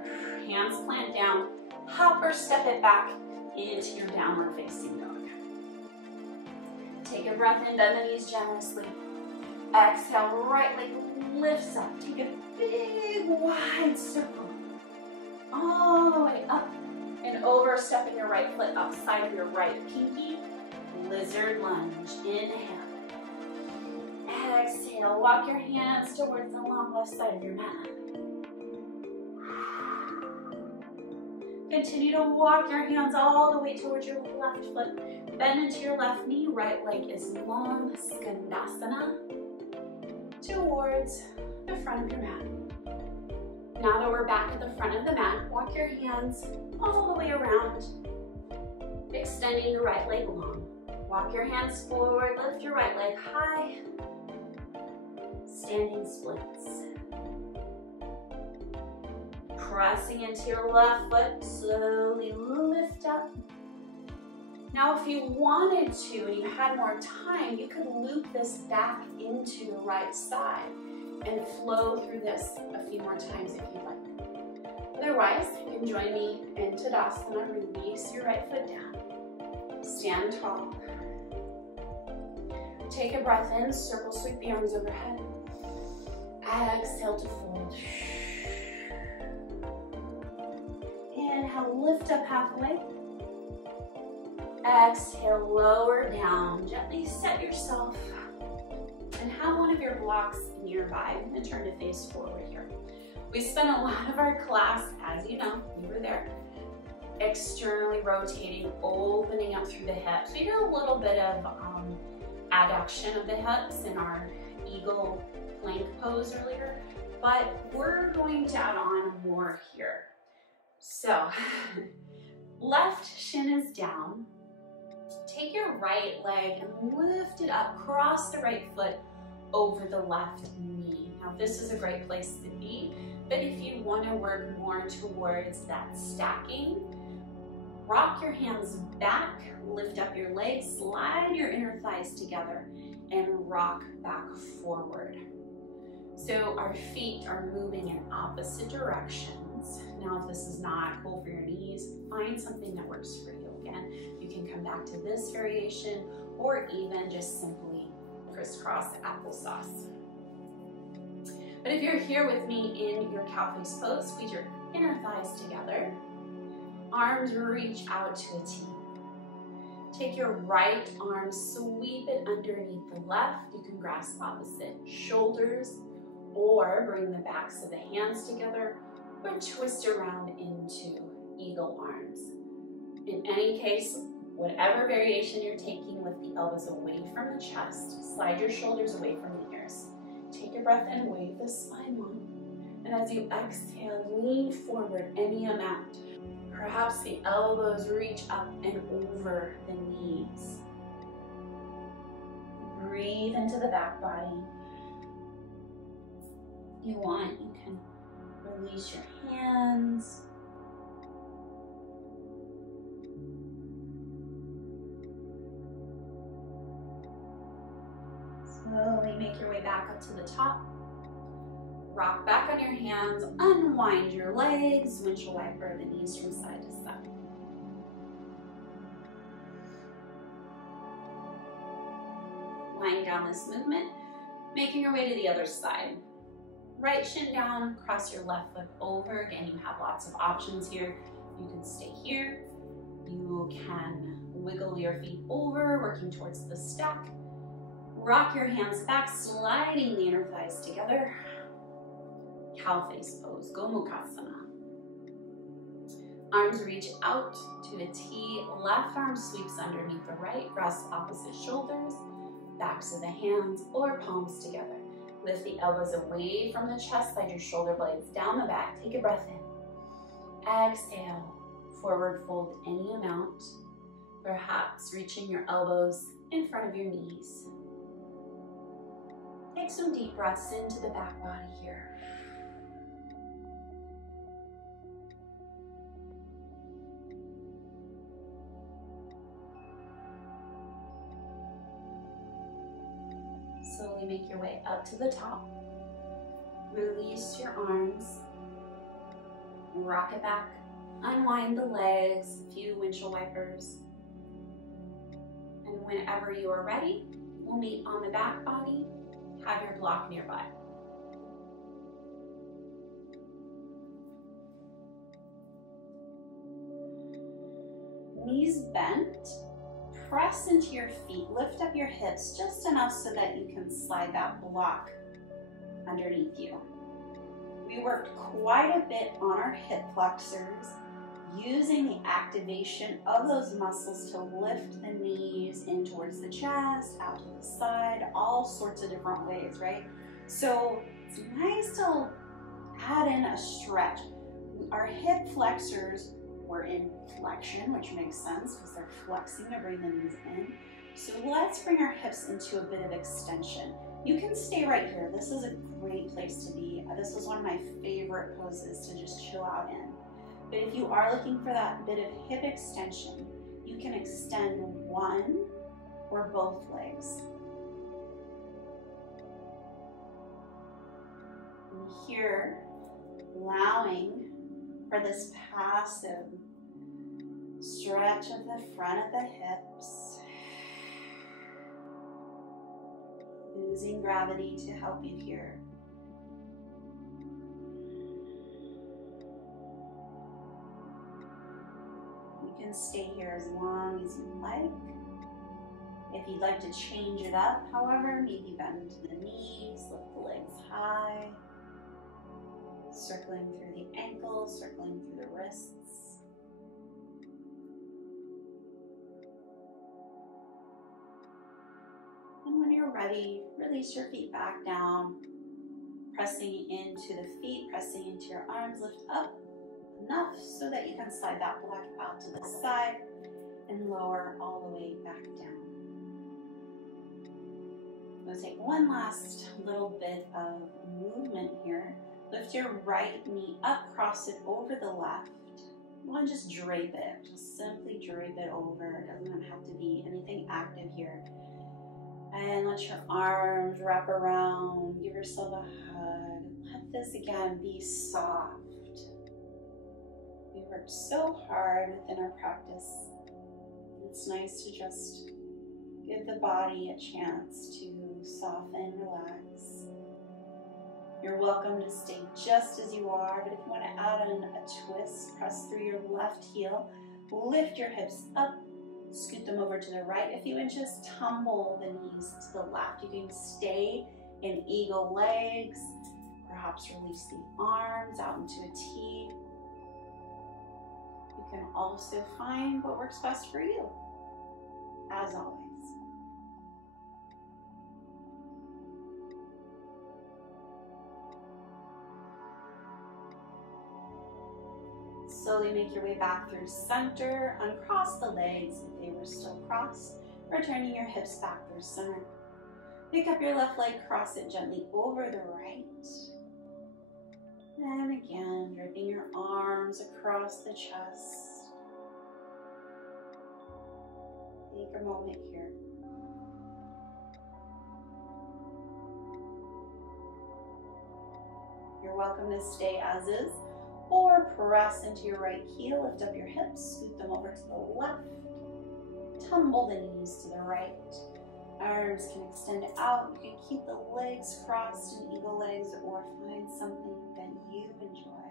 Hands plant down. Hop or step it back into your downward facing dog. Take a breath in, bend the knees generously. Exhale, right leg lifts up. Take a big wide circle. All the way up and over, stepping your right foot outside of your right pinky. Lizard lunge, inhale. Exhale, walk your hands towards the long left side of your mat. Continue to walk your hands all the way towards your left foot. Bend into your left knee, right leg is long, Skandasana, towards the front of your mat. Now that we're back at the front of the mat, walk your hands all the way around, extending your right leg long. Walk your hands forward, lift your right leg high, standing splits. Pressing into your left foot, slowly lift up. Now if you wanted to and you had more time, you could loop this back into the right side and flow through this a few more times if you'd like. Otherwise, you can join me in Tadasana. Release your right foot down. Stand tall. Take a breath in, circle sweep the arms overhead. Exhale to fold. Inhale, lift up halfway. Exhale, lower down. Gently set yourself and have one of your blocks nearby and turn to face forward here. We spent a lot of our class, as you know, you were there, externally rotating, opening up through the hips. We did a little bit of adduction of the hips in our eagle plank pose earlier, but we're going to add on more here. So, left shin is down. Take your right leg and lift it up, cross the right foot over the left knee. Now this is a great place to be, but if you want to work more towards that stacking, rock your hands back, lift up your legs, slide your inner thighs together, and rock back forward. So our feet are moving in opposite directions. Now if this is not cool for your knees, find something that works for you. Again, you can come back to this variation or even just simply crisscross applesauce. But if you're here with me in your cow face pose, squeeze your inner thighs together. Arms reach out to a T. Take your right arm, sweep it underneath the left. You can grasp opposite shoulders or bring the backs of the hands together or twist around into eagle arms. In any case, whatever variation you're taking with the elbows away from the chest, slide your shoulders away from the ears. Take a breath in, wave the spine long. And as you exhale, lean forward any amount. Perhaps the elbows reach up and over the knees. Breathe into the back body. If you want, you can release your hands. Slowly make your way back up to the top. Rock back on your hands, unwind your legs, windshield wiper the knees from side to side. Lying down this movement, making your way to the other side. Right shin down, cross your left foot over. Again, you have lots of options here. You can stay here. You can wiggle your feet over, working towards the stack. Rock your hands back, sliding the inner thighs together. Cow face pose, Gomukhasana. Arms reach out to a T. Left arm sweeps underneath the right, cross opposite shoulders, backs of the hands or palms together. Lift the elbows away from the chest, slide your shoulder blades down the back. Take a breath in. Exhale, forward fold any amount, perhaps reaching your elbows in front of your knees. Take some deep breaths into the back body here. Slowly make your way up to the top. Release your arms. Rock it back. Unwind the legs, a few windshield wipers. And whenever you are ready, we'll meet on the back body. Have your block nearby. Knees bent. Press into your feet, lift up your hips just enough so that you can slide that block underneath you. We worked quite a bit on our hip flexors, using the activation of those muscles to lift the knees in towards the chest, out to the side, all sorts of different ways, right? So it's nice to add in a stretch. Our hip flexors were in flexion, which makes sense because they're flexing to bring the knees in. So let's bring our hips into a bit of extension. You can stay right here. This is a great place to be. This is one of my favorite poses to just chill out in. But if you are looking for that bit of hip extension, you can extend one or both legs. And here, allowing for this passive stretch of the front of the hips, using gravity to help you here. You can stay here as long as you like. If you'd like to change it up, however, maybe bend to the knees, lift the legs high, circling through the ankles, circling through the wrists. And when you're ready, release your feet back down, pressing into the feet, pressing into your arms, lift up enough so that you can slide that block out to the side and lower all the way back down. I'm going to take one last little bit of movement here. Lift your right knee up, cross it over the left. You want to just drape it, just simply drape it over. It doesn't have to be anything active here. And let your arms wrap around, give yourself a hug. Let this again be soft. We worked so hard within our practice. It's nice to just give the body a chance to soften, relax. You're welcome to stay just as you are, but if you want to add in a twist, press through your left heel, lift your hips up, scoot them over to the right a few inches, tumble the knees to the left. You can stay in eagle legs, perhaps release the arms out into a T. You can also find what works best for you, as always. Slowly make your way back through center, uncross the legs if they were still crossed, returning your hips back through center. Pick up your left leg, cross it gently over the right. And again, draping your arms across the chest. Take a moment here. You're welcome to stay as is, or press into your right heel, lift up your hips, scoot them over to the left, tumble the knees to the right, Arms can extend out. You can keep the legs crossed in eagle legs or find something that you enjoy.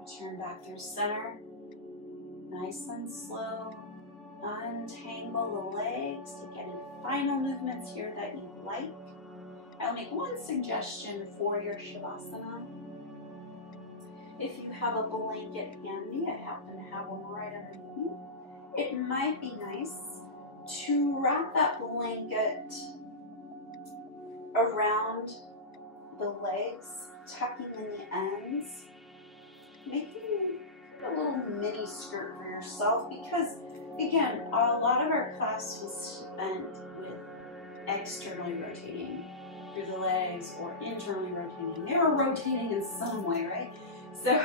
Return back through center. Nice and slow. Untangle the legs to get any final movements here that you like. I'll make one suggestion for your Shavasana. If you have a blanket handy, I happen to have one right underneath me, it might be nice to wrap that blanket around the legs, tucking in the ends, making a little mini skirt for yourself, because again, a lot of our class was spent with externally rotating through the legs or internally rotating. They were rotating in some way, right? So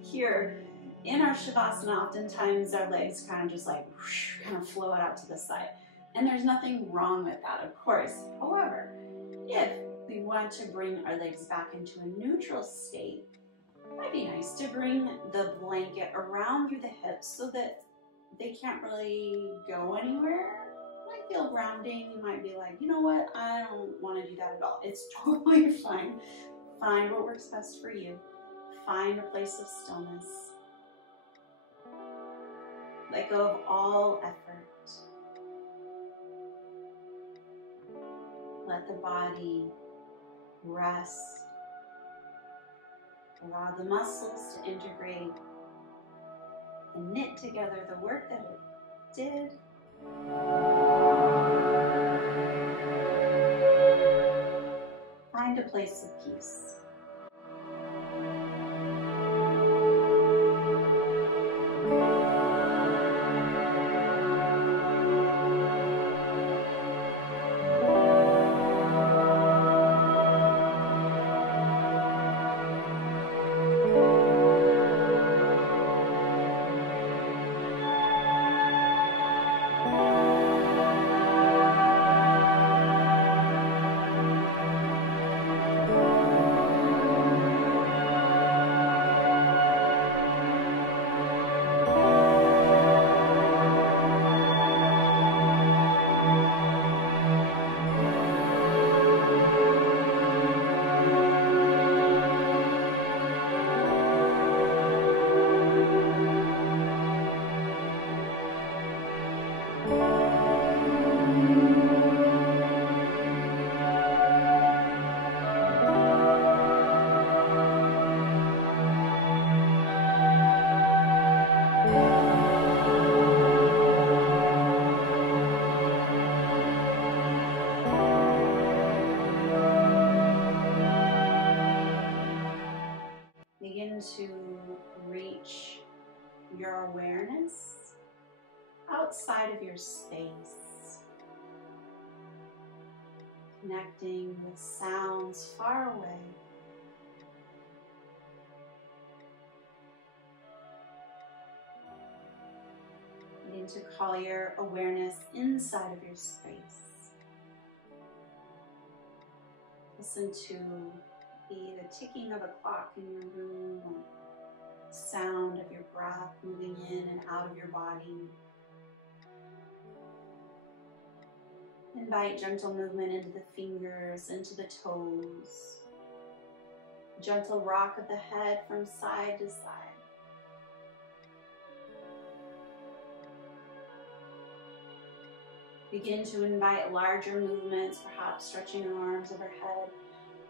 here in our Shavasana, oftentimes our legs kind of just like whoosh, kind of flow out to the side. And there's nothing wrong with that, of course. However, if we want to bring our legs back into a neutral state, it might be nice to bring the blanket around through the hips so that they can't really go anywhere. You might feel grounding. You might be like, you know what? I don't want to do that at all. It's totally fine. Find what works best for you. Find a place of stillness. Let go of all effort. Let the body rest. Allow the muscles to integrate and knit together the work that it did. Find a place of peace. Begin to reach your awareness outside of your space, connecting with sounds far away. Begin to call your awareness inside of your space. Listen to the ticking of a clock in your room, or sound of your breath moving in and out of your body. Invite gentle movement into the fingers, into the toes. Gentle rock of the head from side to side. Begin to invite larger movements, perhaps stretching arms overhead,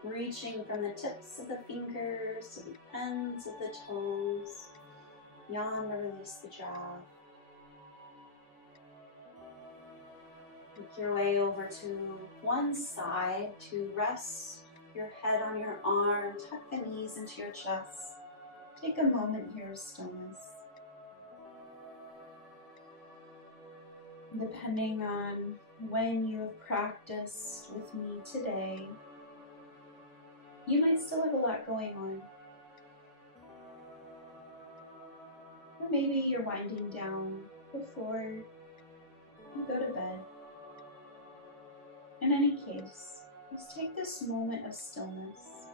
reaching from the tips of the fingers to the ends of the toes. Yawn to release the jaw. Make your way over to one side to rest your head on your arm. Tuck the knees into your chest. Take a moment here of stillness. Depending on when you have practiced with me today, you might still have a lot going on. Or maybe you're winding down before you go to bed. In any case, just take this moment of stillness.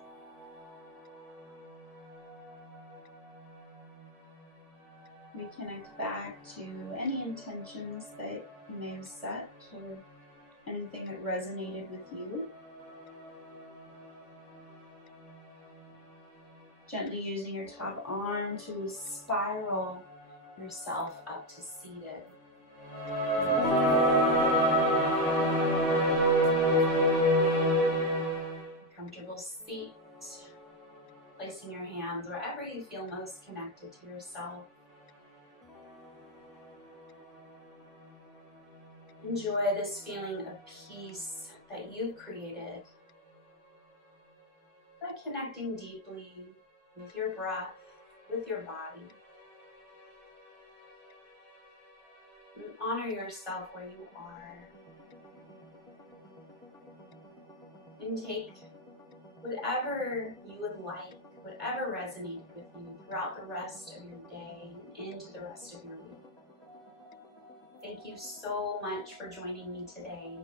Reconnect back to any intentions that you may have set or anything that resonated with you. Gently using your top arm to spiral yourself up to seated. Comfortable seat, placing your hands wherever you feel most connected to yourself. Enjoy this feeling of peace that you've created by connecting deeply with your breath, with your body. And honor yourself where you are. And take whatever you would like, whatever resonated with you throughout the rest of your day and into the rest of your week. Thank you so much for joining me today.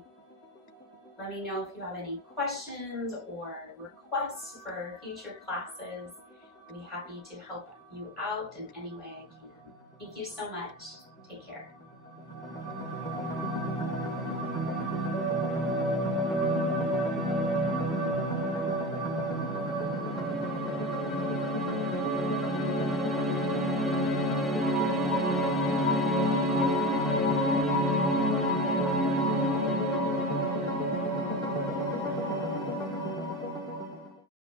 Let me know if you have any questions or requests for future classes. I'd be happy to help you out in any way I can. Thank you so much.